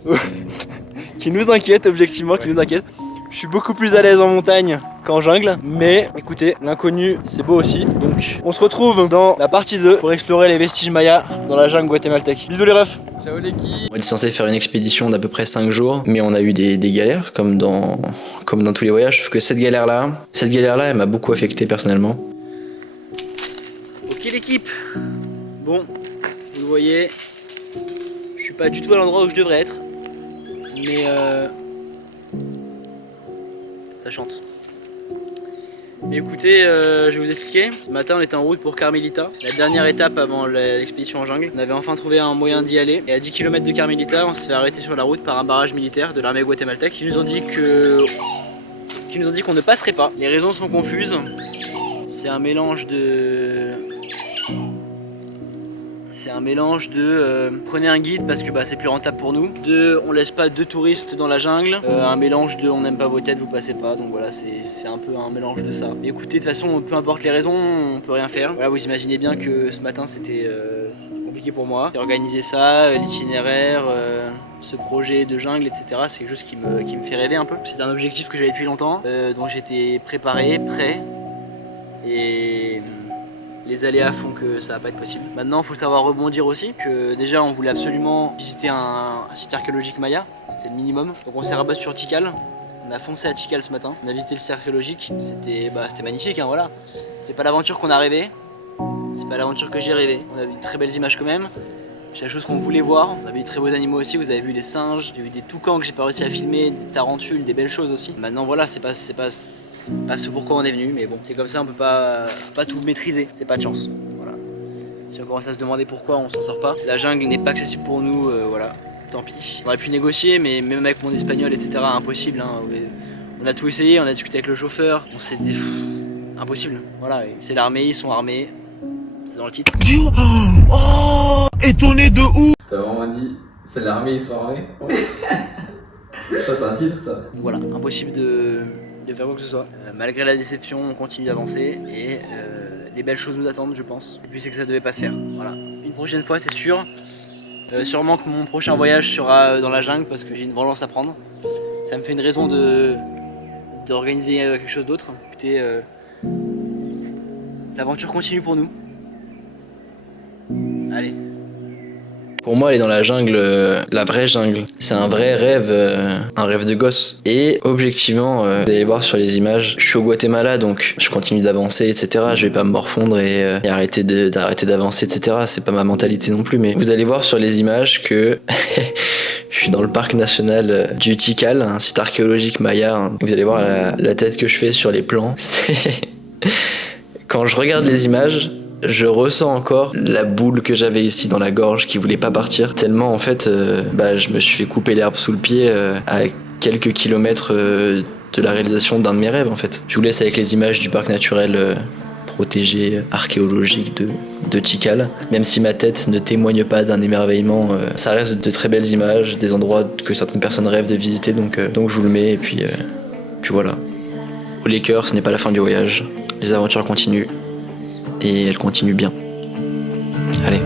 Qui nous inquiète, objectivement, qui nous inquiète. Je suis beaucoup plus à l'aise en montagne qu'en jungle, mais écoutez, l'inconnu c'est beau aussi. Donc on se retrouve dans la partie 2 pour explorer les vestiges mayas dans la jungle guatémaltèque. Bisous les refs. Ciao les geeks. On était censé faire une expédition d'à peu près 5 jours, mais on a eu des galères comme dans tous les voyages, sauf que cette galère là elle m'a beaucoup affecté personnellement. Ok l'équipe. Bon, vous le voyez, je suis pas du tout à l'endroit où je devrais être. Mais ça chante. Mais écoutez, je vais vous expliquer. Ce matin on était en route pour Carmelita, la dernière étape avant l'expédition en jungle. On avait enfin trouvé un moyen d'y aller. Et à 10 km de Carmelita, on s'est fait arrêter sur la route par un barrage militaire de l'armée guatémaltèque. Ils nous ont dit que qui nous ont dit qu'on ne passerait pas. Les raisons sont confuses. C'est un mélange de... prenez un guide parce que c'est plus rentable pour nous. On laisse pas 2 touristes dans la jungle. Un mélange de on n'aime pas vos têtes, vous passez pas. Donc voilà, c'est un peu un mélange de ça. Mais écoutez, de toute façon, peu importe les raisons, on peut rien faire. Voilà, vous imaginez bien que ce matin c'était compliqué pour moi. J'ai organisé ça, l'itinéraire, ce projet de jungle, etc. C'est quelque chose qui me fait rêver un peu. C'est un objectif que j'avais depuis longtemps, dont j'étais préparé, prêt. Et les aléas font que ça va pas être possible. Maintenant, il faut savoir rebondir aussi, que déjà on voulait absolument visiter un site archéologique maya, c'était le minimum. Donc on s'est rabattu sur Tikal, on a foncé à Tikal ce matin, on a visité le site archéologique, c'était magnifique, hein, voilà. C'est pas l'aventure qu'on a rêvé, c'est pas l'aventure que j'ai rêvé. On a vu de très belles images quand même, c'est la chose qu'on voulait voir. On a vu de très beaux animaux aussi, vous avez vu les singes, j'ai vu des toucans que j'ai pas réussi à filmer, des tarentules, des belles choses aussi. Maintenant voilà, c'est pas ce pourquoi on est venu, mais bon, c'est comme ça, on peut pas tout maîtriser, c'est pas de chance. Voilà. Si on commence à se demander pourquoi, on s'en sort pas. La jungle n'est pas accessible pour nous, voilà, tant pis. On aurait pu négocier, mais même avec mon espagnol, etc., impossible. Hein. On a tout essayé, on a discuté avec le chauffeur, on s'est dit, impossible. Voilà, c'est l'armée, ils sont armés, c'est dans le titre. Oh, étonné de où? T'as vraiment dit, c'est l'armée, ils sont armés? Ça, c'est un titre, ça. Voilà, impossible de faire quoi que ce soit. Malgré la déception, on continue d'avancer et des belles choses nous attendent, je pense. Et puis c'est que ça devait pas se faire. Voilà. Une prochaine fois, c'est sûr. Sûrement que mon prochain voyage sera dans la jungle parce que j'ai une vengeance à prendre. Ça me fait une raison d'organiser quelque chose d'autre. Écoutez, l'aventure continue pour nous. Allez. Pour moi, aller dans la jungle, la vraie jungle, c'est un vrai rêve, un rêve de gosse. Et objectivement, vous allez voir sur les images, je suis au Guatemala, donc je continue d'avancer, etc. Je vais pas me morfondre et arrêter d'avancer, etc. C'est pas ma mentalité non plus, mais vous allez voir sur les images que je suis dans le parc national du Tikal, un site archéologique maya. Hein. Vous allez voir la tête que je fais sur les plans. Quand je regarde les images, je ressens encore la boule que j'avais ici dans la gorge qui voulait pas partir. Tellement en fait, je me suis fait couper l'herbe sous le pied à quelques kilomètres de la réalisation d'un de mes rêves en fait. Je vous laisse avec les images du parc naturel protégé archéologique de Tikal. Même si ma tête ne témoigne pas d'un émerveillement, ça reste de très belles images, des endroits que certaines personnes rêvent de visiter, donc je vous le mets et puis voilà. Au Lakers, ce n'est pas la fin du voyage. Les aventures continuent. Et elle continue bien. Allez.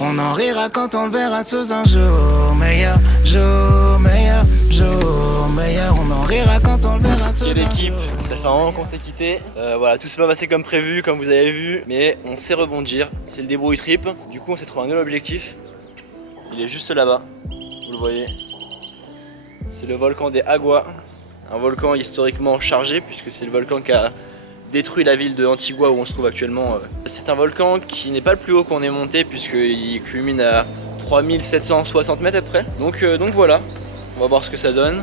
On en rira quand on le verra sous un jour meilleur, jour meilleur, jour meilleur. On en rira quand on le verra sous un jour. Et l'équipe, ça fait un moment qu'on s'est quitté. Voilà, tout s'est pas passé comme prévu, comme vous avez vu, mais on sait rebondir. C'est le débrouille trip. Du coup, on s'est trouvé un nouvel objectif. Il est juste là-bas, vous le voyez. C'est le volcan des Aguas, un volcan historiquement chargé puisque c'est le volcan qui a détruit la ville de Antigua où on se trouve actuellement. C'est un volcan qui n'est pas le plus haut qu'on ait monté puisqu'il culmine à 3760 mètres à peu près. Donc voilà, on va voir ce que ça donne.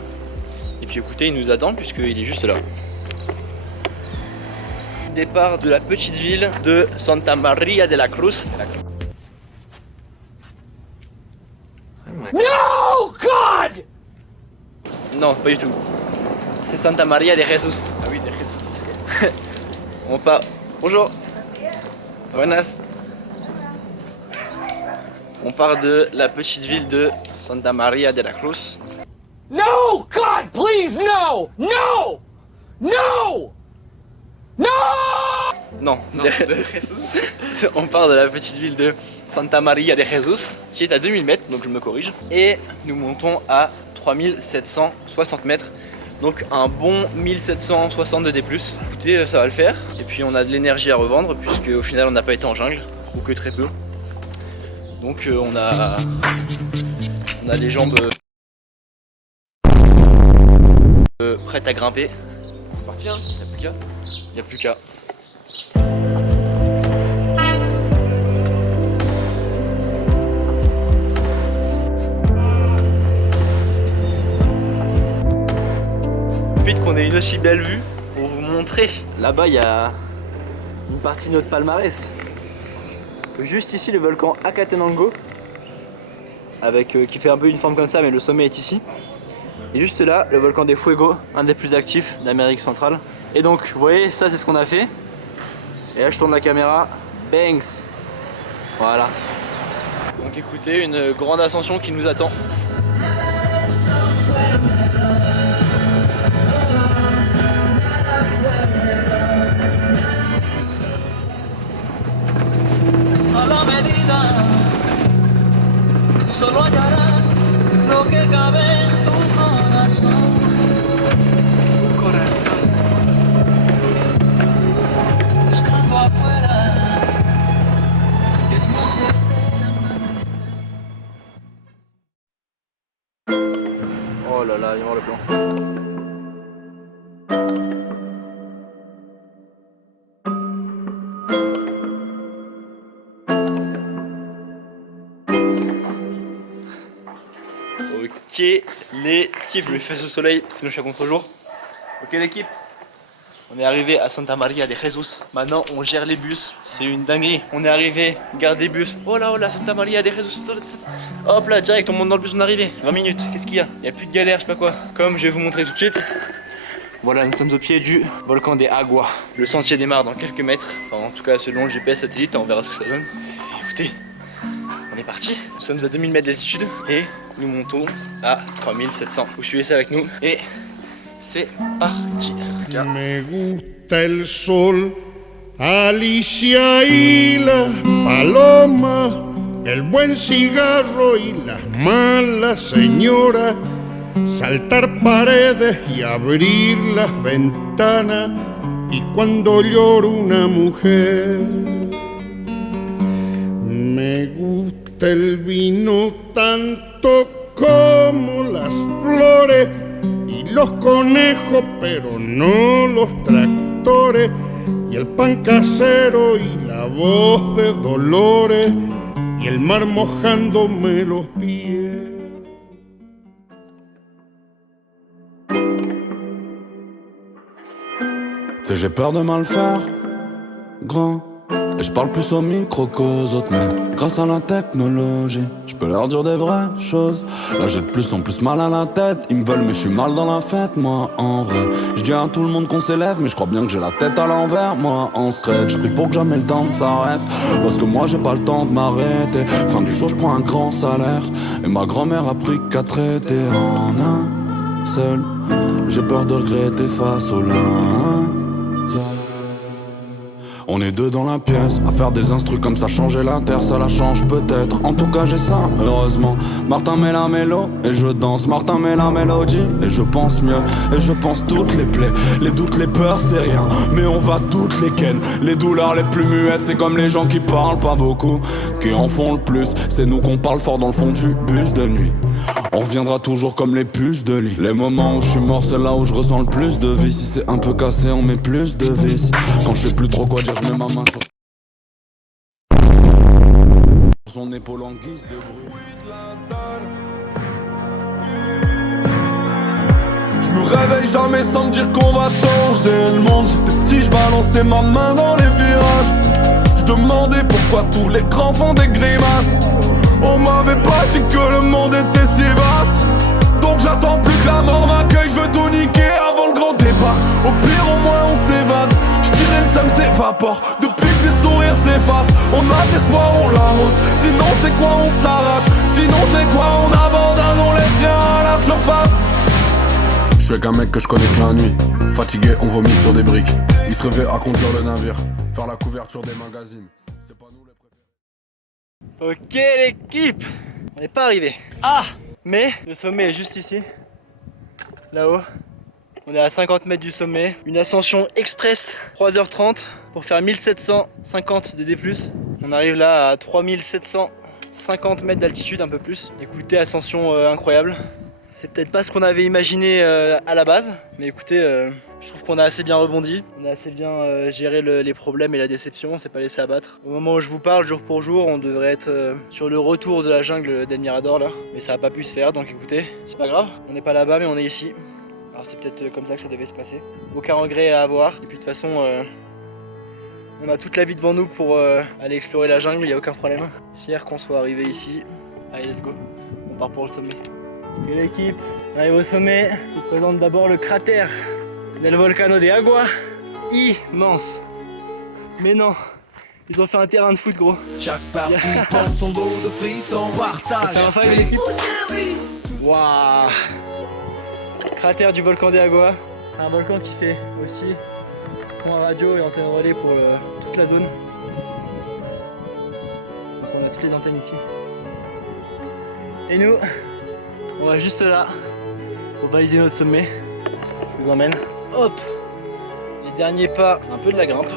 Et puis écoutez, il nous attend puisqu'il est juste là. Départ de la petite ville de Santa Maria de la Cruz. No, God! Non, pas du tout. C'est Santa Maria de Jesus. Ah oui, de Jesus. On part. Bonjour. Buenas. On part de la petite ville de Santa Maria de la Cruz. No, God, please, no! No! No! No! Non, de Jesus. On part de la petite ville de Santa Maria de Jesus, qui est à 2000 mètres, donc je me corrige. Et nous montons à 3760 mètres. Donc un bon 1760 de D+. Écoutez, ça va le faire. Et puis on a de l'énergie à revendre, puisque au final on n'a pas été en jungle, ou que très peu. Donc on a les jambes prêtes à grimper. C'est parti, hein, y'a plus qu'à. Y'a plus qu'à. Qu'on ait une aussi belle vue pour vous montrer. Là-bas il y a une partie de notre palmarès. Juste ici le volcan Acatenango avec qui fait un peu une forme comme ça mais le sommet est ici. Et juste là le volcan des Fuego, un des plus actifs d'Amérique centrale. Et donc vous voyez ça c'est ce qu'on a fait. Et là je tourne la caméra. Banks. Voilà. Donc écoutez, une grande ascension qui nous attend. A la medida, solo hallarás lo que cabe en tu corazón. Tu corazón. Buscando afuera, es más certera una tristeza. Oh là là, viens voir le plan. Ok l'équipe, je me fais ce soleil sinon je suis à contre-jour. Ok l'équipe, on est arrivé à Santa Maria de Jesus. Maintenant on gère les bus, c'est une dinguerie. On est arrivé, garde des bus. Oh là Santa Maria de Jesus. Hop là direct on monte dans le bus, on est arrivé. 20 minutes, qu'est-ce qu'il y a? Il n'y a plus de galère, je sais pas quoi. Comme je vais vous montrer tout de suite. Voilà, nous sommes au pied du volcan des Aguas. Le sentier démarre dans quelques mètres. Enfin, en tout cas selon le GPS satellite, on verra ce que ça donne. Écoutez, on est parti. Nous sommes à 2000 mètres d'altitude et nous montons à 3700. Vous suivez ça avec nous et c'est parti. Me gusta el sol, Alicia y las palomas, el buen cigarro y las malas señoras, saltar paredes y abrir las ventanas, y cuando llora una mujer. Me gusta el vino tanto como las flores y los conejos, pero no los tractores, y el pan casero y la voz de Dolores, y el mar mojándome los pies. Tu sais, j'ai peur de mal faire, grand. Et je parle plus au micro qu'aux autres, mais grâce à la technologie, je peux leur dire des vraies choses. Là j'ai de plus en plus mal à la tête. Ils me veulent mais je suis mal dans la fête, moi en vrai. Je dis à tout le monde qu'on s'élève, mais je crois bien que j'ai la tête à l'envers. Moi en secret, je prie pour que jamais le temps ne s'arrête, parce que moi j'ai pas le temps de m'arrêter. Fin du jour je prends un grand salaire, et ma grand-mère a pris qu'à traiter en un seul. J'ai peur de regretter face au linceul. On est deux dans la pièce, à faire des instrus comme ça, changer la terre, ça la change peut-être. En tout cas j'ai ça, heureusement. Martin met la mélo et je danse, Martin met la mélodie et je pense mieux. Et je pense toutes les plaies, les doutes, les peurs c'est rien, mais on va toutes les ken. Les douleurs les plus muettes, c'est comme les gens qui parlent pas beaucoup, qui en font le plus. C'est nous qu'on parle fort dans le fond du bus de nuit. On reviendra toujours comme les puces de lit. Les moments où je suis mort, c'est là où je ressens le plus de vie. Si c'est un peu cassé, on met plus de vis. Quand je sais plus trop quoi dire, je mets ma main sur son épaule en guise de bruit. Je me réveille jamais sans me dire qu'on va changer le monde. J'étais petit, je balançais ma main dans les virages. Je demandais pourquoi tous les grands font des grimaces. On m'avait pas dit que le monde était si vaste. Donc j'attends plus que la mort m'accueille. Je veux tout niquer avant le grand départ. Au pire au moins on s'évade. Je dirais le seum s'évapore depuis que des sourires s'effacent. On a de l'espoir, on l'arrose. Sinon c'est quoi, on s'arrache. Sinon c'est quoi, on abandonne, on laisse rien à la surface. Je suis qu'un mec que je connais que la nuit. Fatigué, on vomit sur des briques. Il se réveille à conduire le navire, faire la couverture des magazines. C'est pas nous les préférés. Ok l'équipe, on n'est pas arrivé. Mais le sommet est juste ici, là-haut. On est à 50 mètres du sommet. Une ascension express, 3h30 pour faire 1750 de D+. On arrive là à 3750 mètres d'altitude, un peu plus. Écoutez, ascension incroyable. C'est peut-être pas ce qu'on avait imaginé à la base, mais écoutez, je trouve qu'on a assez bien rebondi. On a assez bien géré les problèmes et la déception, on s'est pas laissé abattre. Au moment où je vous parle, jour pour jour, on devrait être sur le retour de la jungle d'El Mirador là. Mais ça a pas pu se faire, donc écoutez, c'est pas grave. On n'est pas là-bas, mais on est ici. Alors c'est peut-être comme ça que ça devait se passer. Aucun regret à avoir. Et puis de toute façon, on a toute la vie devant nous pour aller explorer la jungle, il n'y a aucun problème. Fier qu'on soit arrivé ici. Allez, let's go. On part pour le sommet. Ok l'équipe, on arrive au sommet. Je vous présente d'abord le cratère del Volcano de Agua. Immense. Mais non, ils ont fait un terrain de foot gros. Chaque partie porte son lot de frissons. Partage. Ça va faire l'équipe. Waouh. Cratère du volcan de Agua. C'est un volcan qui fait aussi point radio et antenne relais pour toute la zone. Donc on a toutes les antennes ici. Et nous, on va juste là pour valider notre sommet. Je vous emmène. Hop. Les derniers pas, c'est un peu de la grimpe.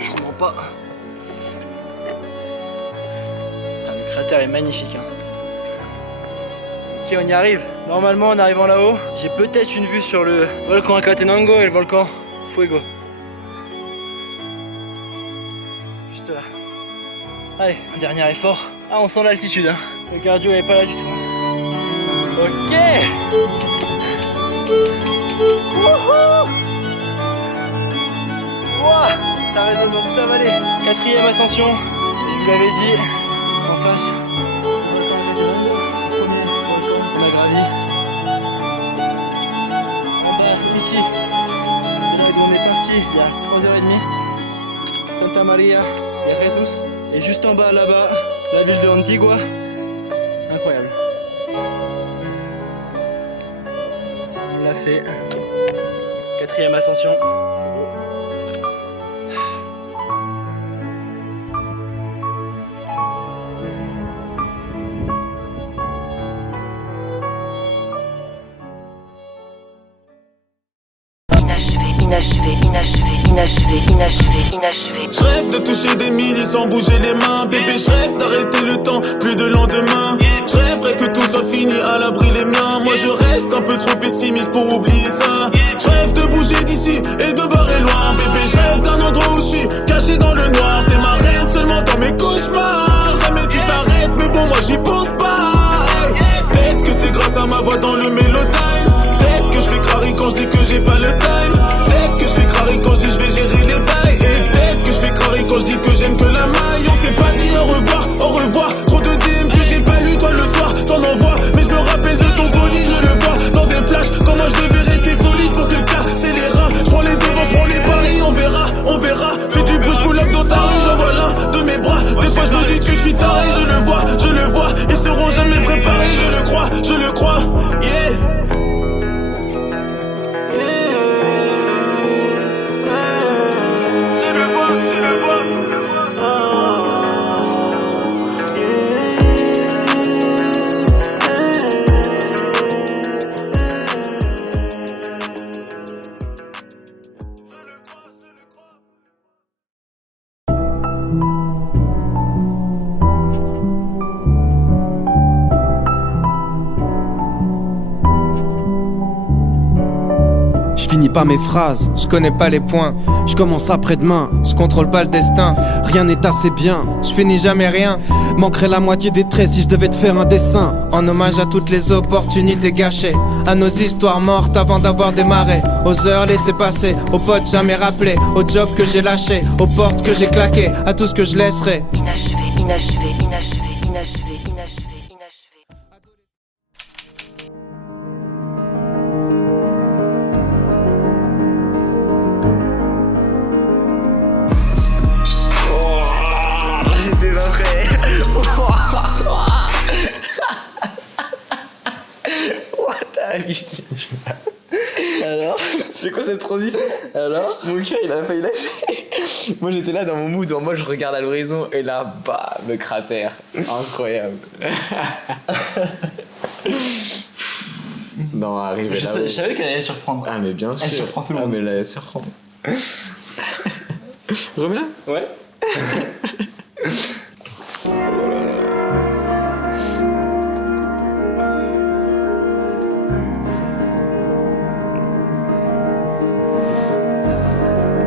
Je comprends pas. Putain, le cratère est magnifique. Hein. Ok, on y arrive. Normalement, en arrivant là-haut, j'ai peut-être une vue sur le volcan Acatenango et le volcan Fuego. Juste là. Allez, un dernier effort. Ah, on sent l'altitude. Hein. Le cardio est pas là du tout. Ok. Wouhou. Wow, ça résonne dans toute la vallée. 4e ascension. Et je vous l'avais dit, en face, le volcan Acatenango, le premier volcan qu'on a gravi. En bas, ici, c'est là d'où on est parti il y a 3h30. Santa Maria de Jesus. Et juste en bas, là-bas, la ville de Antigua. Incroyable. On l'a fait. 4e ascension. C'est beau. Inachevé. Je rêve de toucher des millis sans bouger les mains. Bébé, je rêve d'arrêter le temps, plus de lendemain. Je rêverais que tout soit fini, à l'abri les miens. Moi je reste un peu trop pessimiste pour oublier ça. Je rêve de bouger d'ici et de barrer loin. Bébé, je rêve d'un endroit où je suis caché dans le noir. T'es ma reine seulement dans mes cauchemars. Jamais tu t'arrêtes, mais bon moi j'y pense pas. Hey. Peut-être que c'est grâce à ma voix dans le mélotime. Peut-être que je fais crari quand je dis que j'ai pas le time. Peut-être que je fais crari quand je dis je vais gérer les bails. Et peut-être que je fais crari quand je dis que j'aime que la maille. On s'est pas dit au revoir. pas mes phrases, je connais pas les points. Je commence après-demain, je contrôle pas le destin. Rien n'est assez bien, je finis jamais rien. Manquerait la moitié des traits si je devais te faire un dessin. En hommage à toutes les opportunités gâchées, à nos histoires mortes avant d'avoir démarré, aux heures laissées passer, aux potes jamais rappelés, aux jobs que j'ai lâchés, aux portes que j'ai claquées, à tout ce que je laisserai. Inachevé, inachevé, inachevé, inachevé, inachevé, inachevé. J'étais pas prêt. What the bitch. Alors, c'est quoi cette transition? Alors, mon cœur il a failli lâcher. Moi j'étais là dans mon mood, en moi je regarde à l'horizon et là, bam, le cratère. Incroyable. Non, arrive là. Je savais qu'elle allait surprendre. Ah, mais bien sûr. Elle surprend tout le monde. Ah, mais là, elle surprend. Remets-la? Ouais.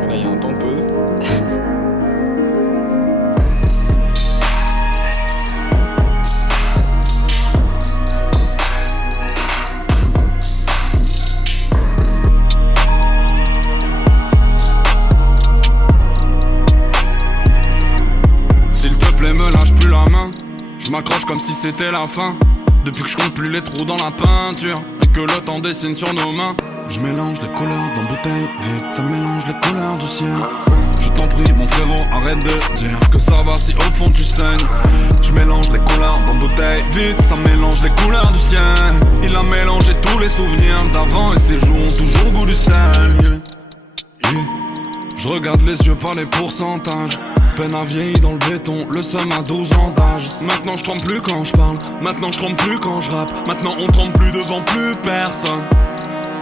Là, il y a un temps de pause. S'il te plaît, me lâche plus la main. Je m'accroche comme si c'était la fin. Depuis que je compte plus les trous dans la peinture et que le temps dessine sur nos mains. Je mélange les couleurs dans bouteille vide, ça mélange les couleurs du ciel. Je t'en prie mon frérot, arrête de dire que ça va si au fond tu saignes. Je mélange les couleurs dans bouteille vide, ça mélange les couleurs du ciel. Il a mélangé tous les souvenirs d'avant et ses joues ont toujours goût du sel. Yeah. Je regarde les yeux par les pourcentages. Peine à vieillir dans le béton, le seum à 12 ans d'âge. Maintenant je tremble plus quand je parle, maintenant je tremble plus quand je rappe. Maintenant on tremble plus devant plus personne.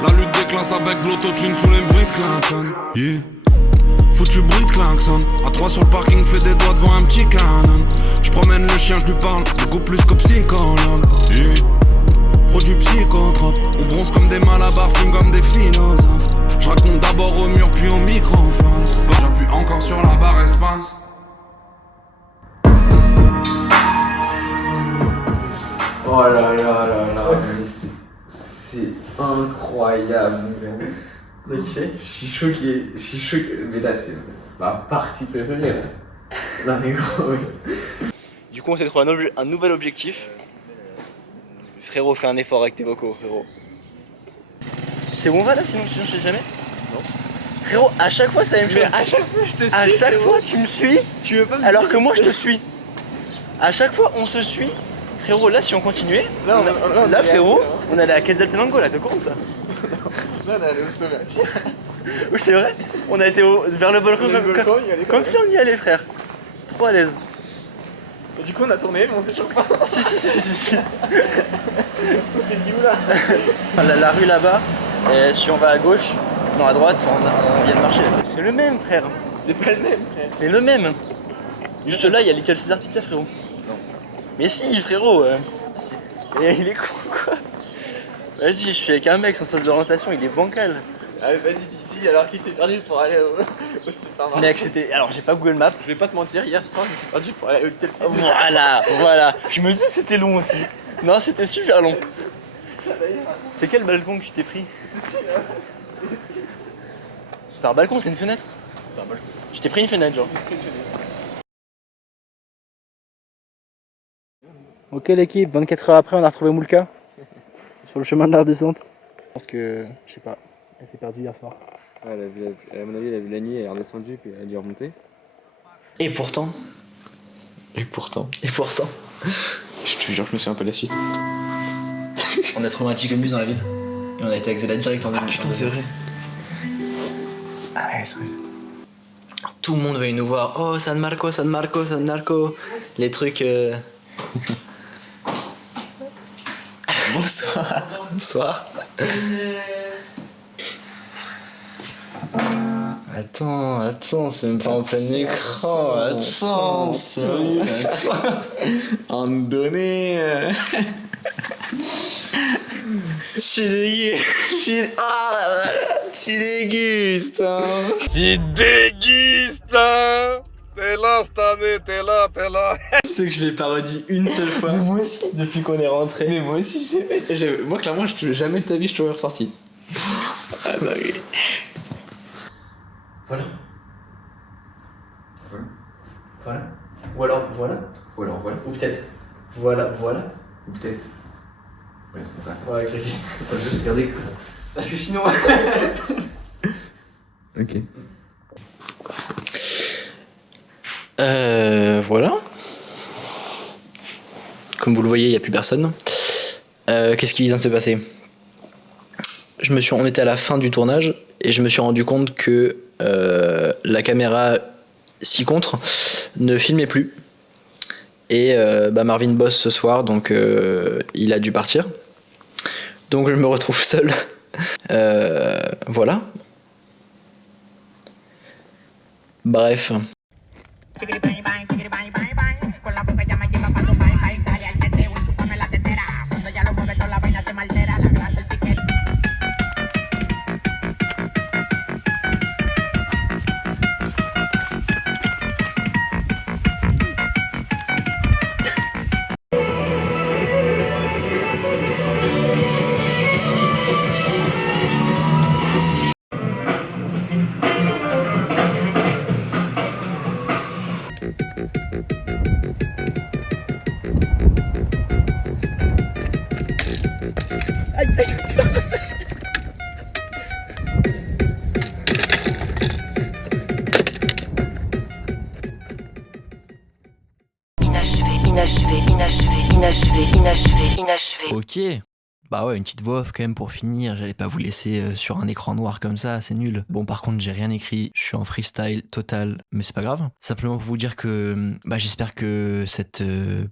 La lutte des classes avec de l'autotune sous les bruits de klaxon. Yeah. Foutu bruit de klaxon. À 3 sur le parking, fait des doigts devant un petit canon. Je promène le chien, je lui parle, beaucoup plus que psychologue. Yeah. Produit psychotrope, on bronze comme des malabars, fume comme des philosophes. Je raconte d'abord au mur puis au microphone. J'appuie encore sur la barre espace. Oh là là là là, mais c'est incroyable, mon gars. Ok. Je suis choqué, mais là c'est ma partie préférée là. Non mais gros, oui. Du coup, on s'est trouvé un nouvel objectif. Frérot, fais un effort avec tes vocaux, frérot. C'est où on va là, sinon je sais jamais? Non. Frérot, à chaque fois c'est la même chose. À chaque fois je te suis. À chaque frérot. fois tu me suis, Tu veux pas me alors dire que moi je te suis. À chaque fois on se suit. Frérot, là si on continuait, là frérot, on allait à Quetzaltenango là, t'es au courant de ça? Là on est allé au sommet à pied. Oui c'est vrai, on a été vers le volcan comme si on y allait frère. Trop à l'aise. Et du coup on a tourné mais on s'est toujours pas. Si. On s'est dit où là? La rue là-bas, et si on va à gauche, non à droite, on vient de marcher là. C'est le même frère. C'est pas le même frère. C'est le même. Juste là, il y a Little Caesar Pizza frérot. Non. Mais si frérot. Et il est con quoi. Vas-y, je suis avec un mec, son sens d'orientation il est bancal. Ah mais vas-y dis alors qu'il s'est perdu pour aller au supermarché. Mec c'était. Alors j'ai pas Google Maps. Je vais pas te mentir, hier soir je me suis perdu pour aller au Little Pizza. Voilà. Je me disais c'était long aussi. Non c'était super long. C'est quel balcon que tu t'es pris? C'est pas un balcon, c'est une fenêtre. C'est un balcon. Tu t'es pris une fenêtre genre. Ok l'équipe, 24 heures après on a retrouvé Moulka sur le chemin de la redescente. Je pense que, je sais pas, elle s'est perdue hier soir. Ouais, à mon avis, elle a vu la nuit, elle est redescendue, puis elle a dû remonter. Et pourtant, Je te jure que je me souviens un peu de la suite. on a trouvé un petit bus dans la ville. Et on a été avec Zela direct en ville. Ah putain c'est vrai. Ah ouais c'est vrai. Tout le monde veut nous voir. Oh San Marco. Les trucs... Bonsoir. Attends, c'est même pas en plein écran. Attends, En donné. Tu dégustes, hein. Tu dégustes, hein. T'es là cette année, t'es là. Tu sais que je l'ai parodie une seule fois. Mais moi aussi. Depuis qu'on est rentré. Mais moi aussi j'ai fait. Moi clairement, jamais de ta vie je t'aurais ressorti. Ah bah oui. Voilà. Ou alors voilà. Ou peut-être. Voilà. Ou peut-être. Ouais, c'est ça. Ouais, ok. T'as juste regardé que. Parce que sinon. Ok. Voilà. Comme vous le voyez, il n'y a plus personne. Qu'est-ce qui vient de se passer ? On était à la fin du tournage et je me suis rendu compte que la caméra ci-contre ne filmait plus. Et Marvin bosse ce soir, donc il a dû partir. Donc je me retrouve seul. Voilà. Bref. Inachevé. Ok. Bah ouais, une petite voix off quand même pour finir. J'allais pas vous laisser sur un écran noir comme ça, c'est nul. Bon, par contre, j'ai rien écrit. Je suis en freestyle total, mais c'est pas grave. Simplement pour vous dire que j'espère que cette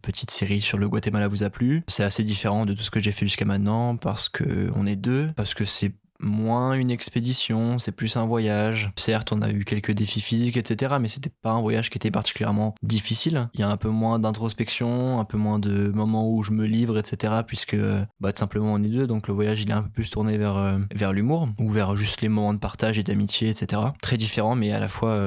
petite série sur le Guatemala vous a plu. C'est assez différent de tout ce que j'ai fait jusqu'à maintenant parce que on est deux, parce que c'est moins une expédition, c'est plus un voyage. Certes, on a eu quelques défis physiques, etc., mais c'était pas un voyage qui était particulièrement difficile. Il y a un peu moins d'introspection, un peu moins de moments où je me livre, etc., puisque tout simplement on est deux, donc le voyage il est un peu plus tourné vers l'humour, ou vers juste les moments de partage et d'amitié, etc. Très différent, mais à la fois,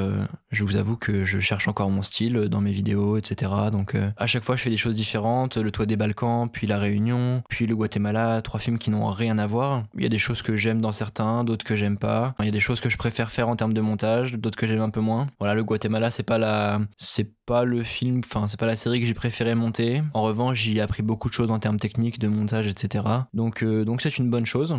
je vous avoue que je cherche encore mon style dans mes vidéos, etc., donc à chaque fois je fais des choses différentes, le Toit des Balkans, puis La Réunion, puis le Guatemala, 3 films qui n'ont rien à voir. Il y a des choses que j'aime dans certains, d'autres que j'aime pas. Il y a des choses que je préfère faire en termes de montage, d'autres que j'aime un peu moins. Voilà, le Guatemala, c'est pas le film, enfin c'est pas la série que j'ai préféré monter. En revanche, j'y ai appris beaucoup de choses en termes techniques, de montage, etc. Donc c'est une bonne chose.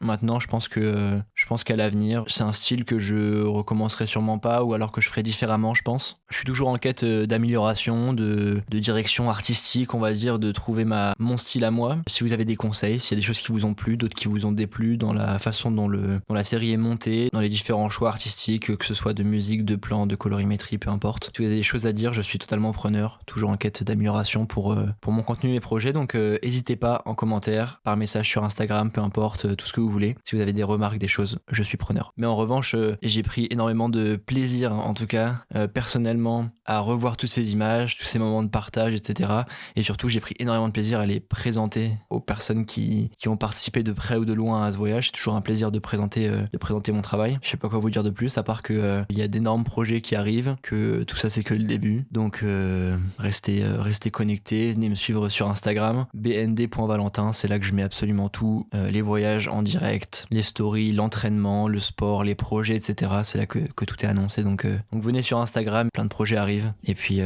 Maintenant, je pense qu'à l'avenir, c'est un style que je recommencerai sûrement pas, ou alors que je ferai différemment, je pense. Je suis toujours en quête d'amélioration, de direction artistique, on va dire, de trouver mon style à moi. Si vous avez des conseils, s'il y a des choses qui vous ont plu, d'autres qui vous ont déplu dans la façon dont la série est montée, dans les différents choix artistiques, que ce soit de musique, de plans, de colorimétrie, peu importe. Si vous avez des choses à dire, je suis totalement preneur, toujours en quête d'amélioration pour mon contenu et mes projets. Donc n'hésitez pas en commentaire, par message sur Instagram, peu importe, tout ce que vous voulez. Si vous avez des remarques, des choses, je suis preneur. Mais en revanche, j'ai pris énormément de plaisir, en tout cas, personnellement, à revoir toutes ces images, tous ces moments de partage, etc. Et surtout, j'ai pris énormément de plaisir à les présenter aux personnes qui ont participé de près ou de loin à ce voyage. C'est toujours un plaisir de présenter mon travail. Je sais pas quoi vous dire de plus, à part que il y a d'énormes projets qui arrivent, que tout ça c'est que le début. Donc restez connectés, venez me suivre sur Instagram, bnd.valentin, c'est là que je mets absolument tout, les voyages en direct, les stories, l'entraînement, le sport, les projets, etc. C'est là que tout est annoncé. Donc venez sur Instagram, plein de projets arrivent. Et puis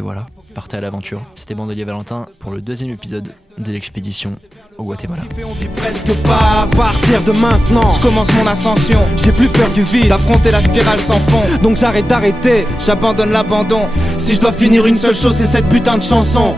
voilà, partez à l'aventure. C'était Bandelier Valentin pour le 2e épisode de l'expédition au Guatemala. On vit presque pas à partir de maintenant. Je commence mon ascension. J'ai plus peur du vide, d'affronter la spirale sans fond. Donc j'arrête d'arrêter, j'abandonne l'abandon. Si je dois finir une seule chose, c'est cette putain de chanson.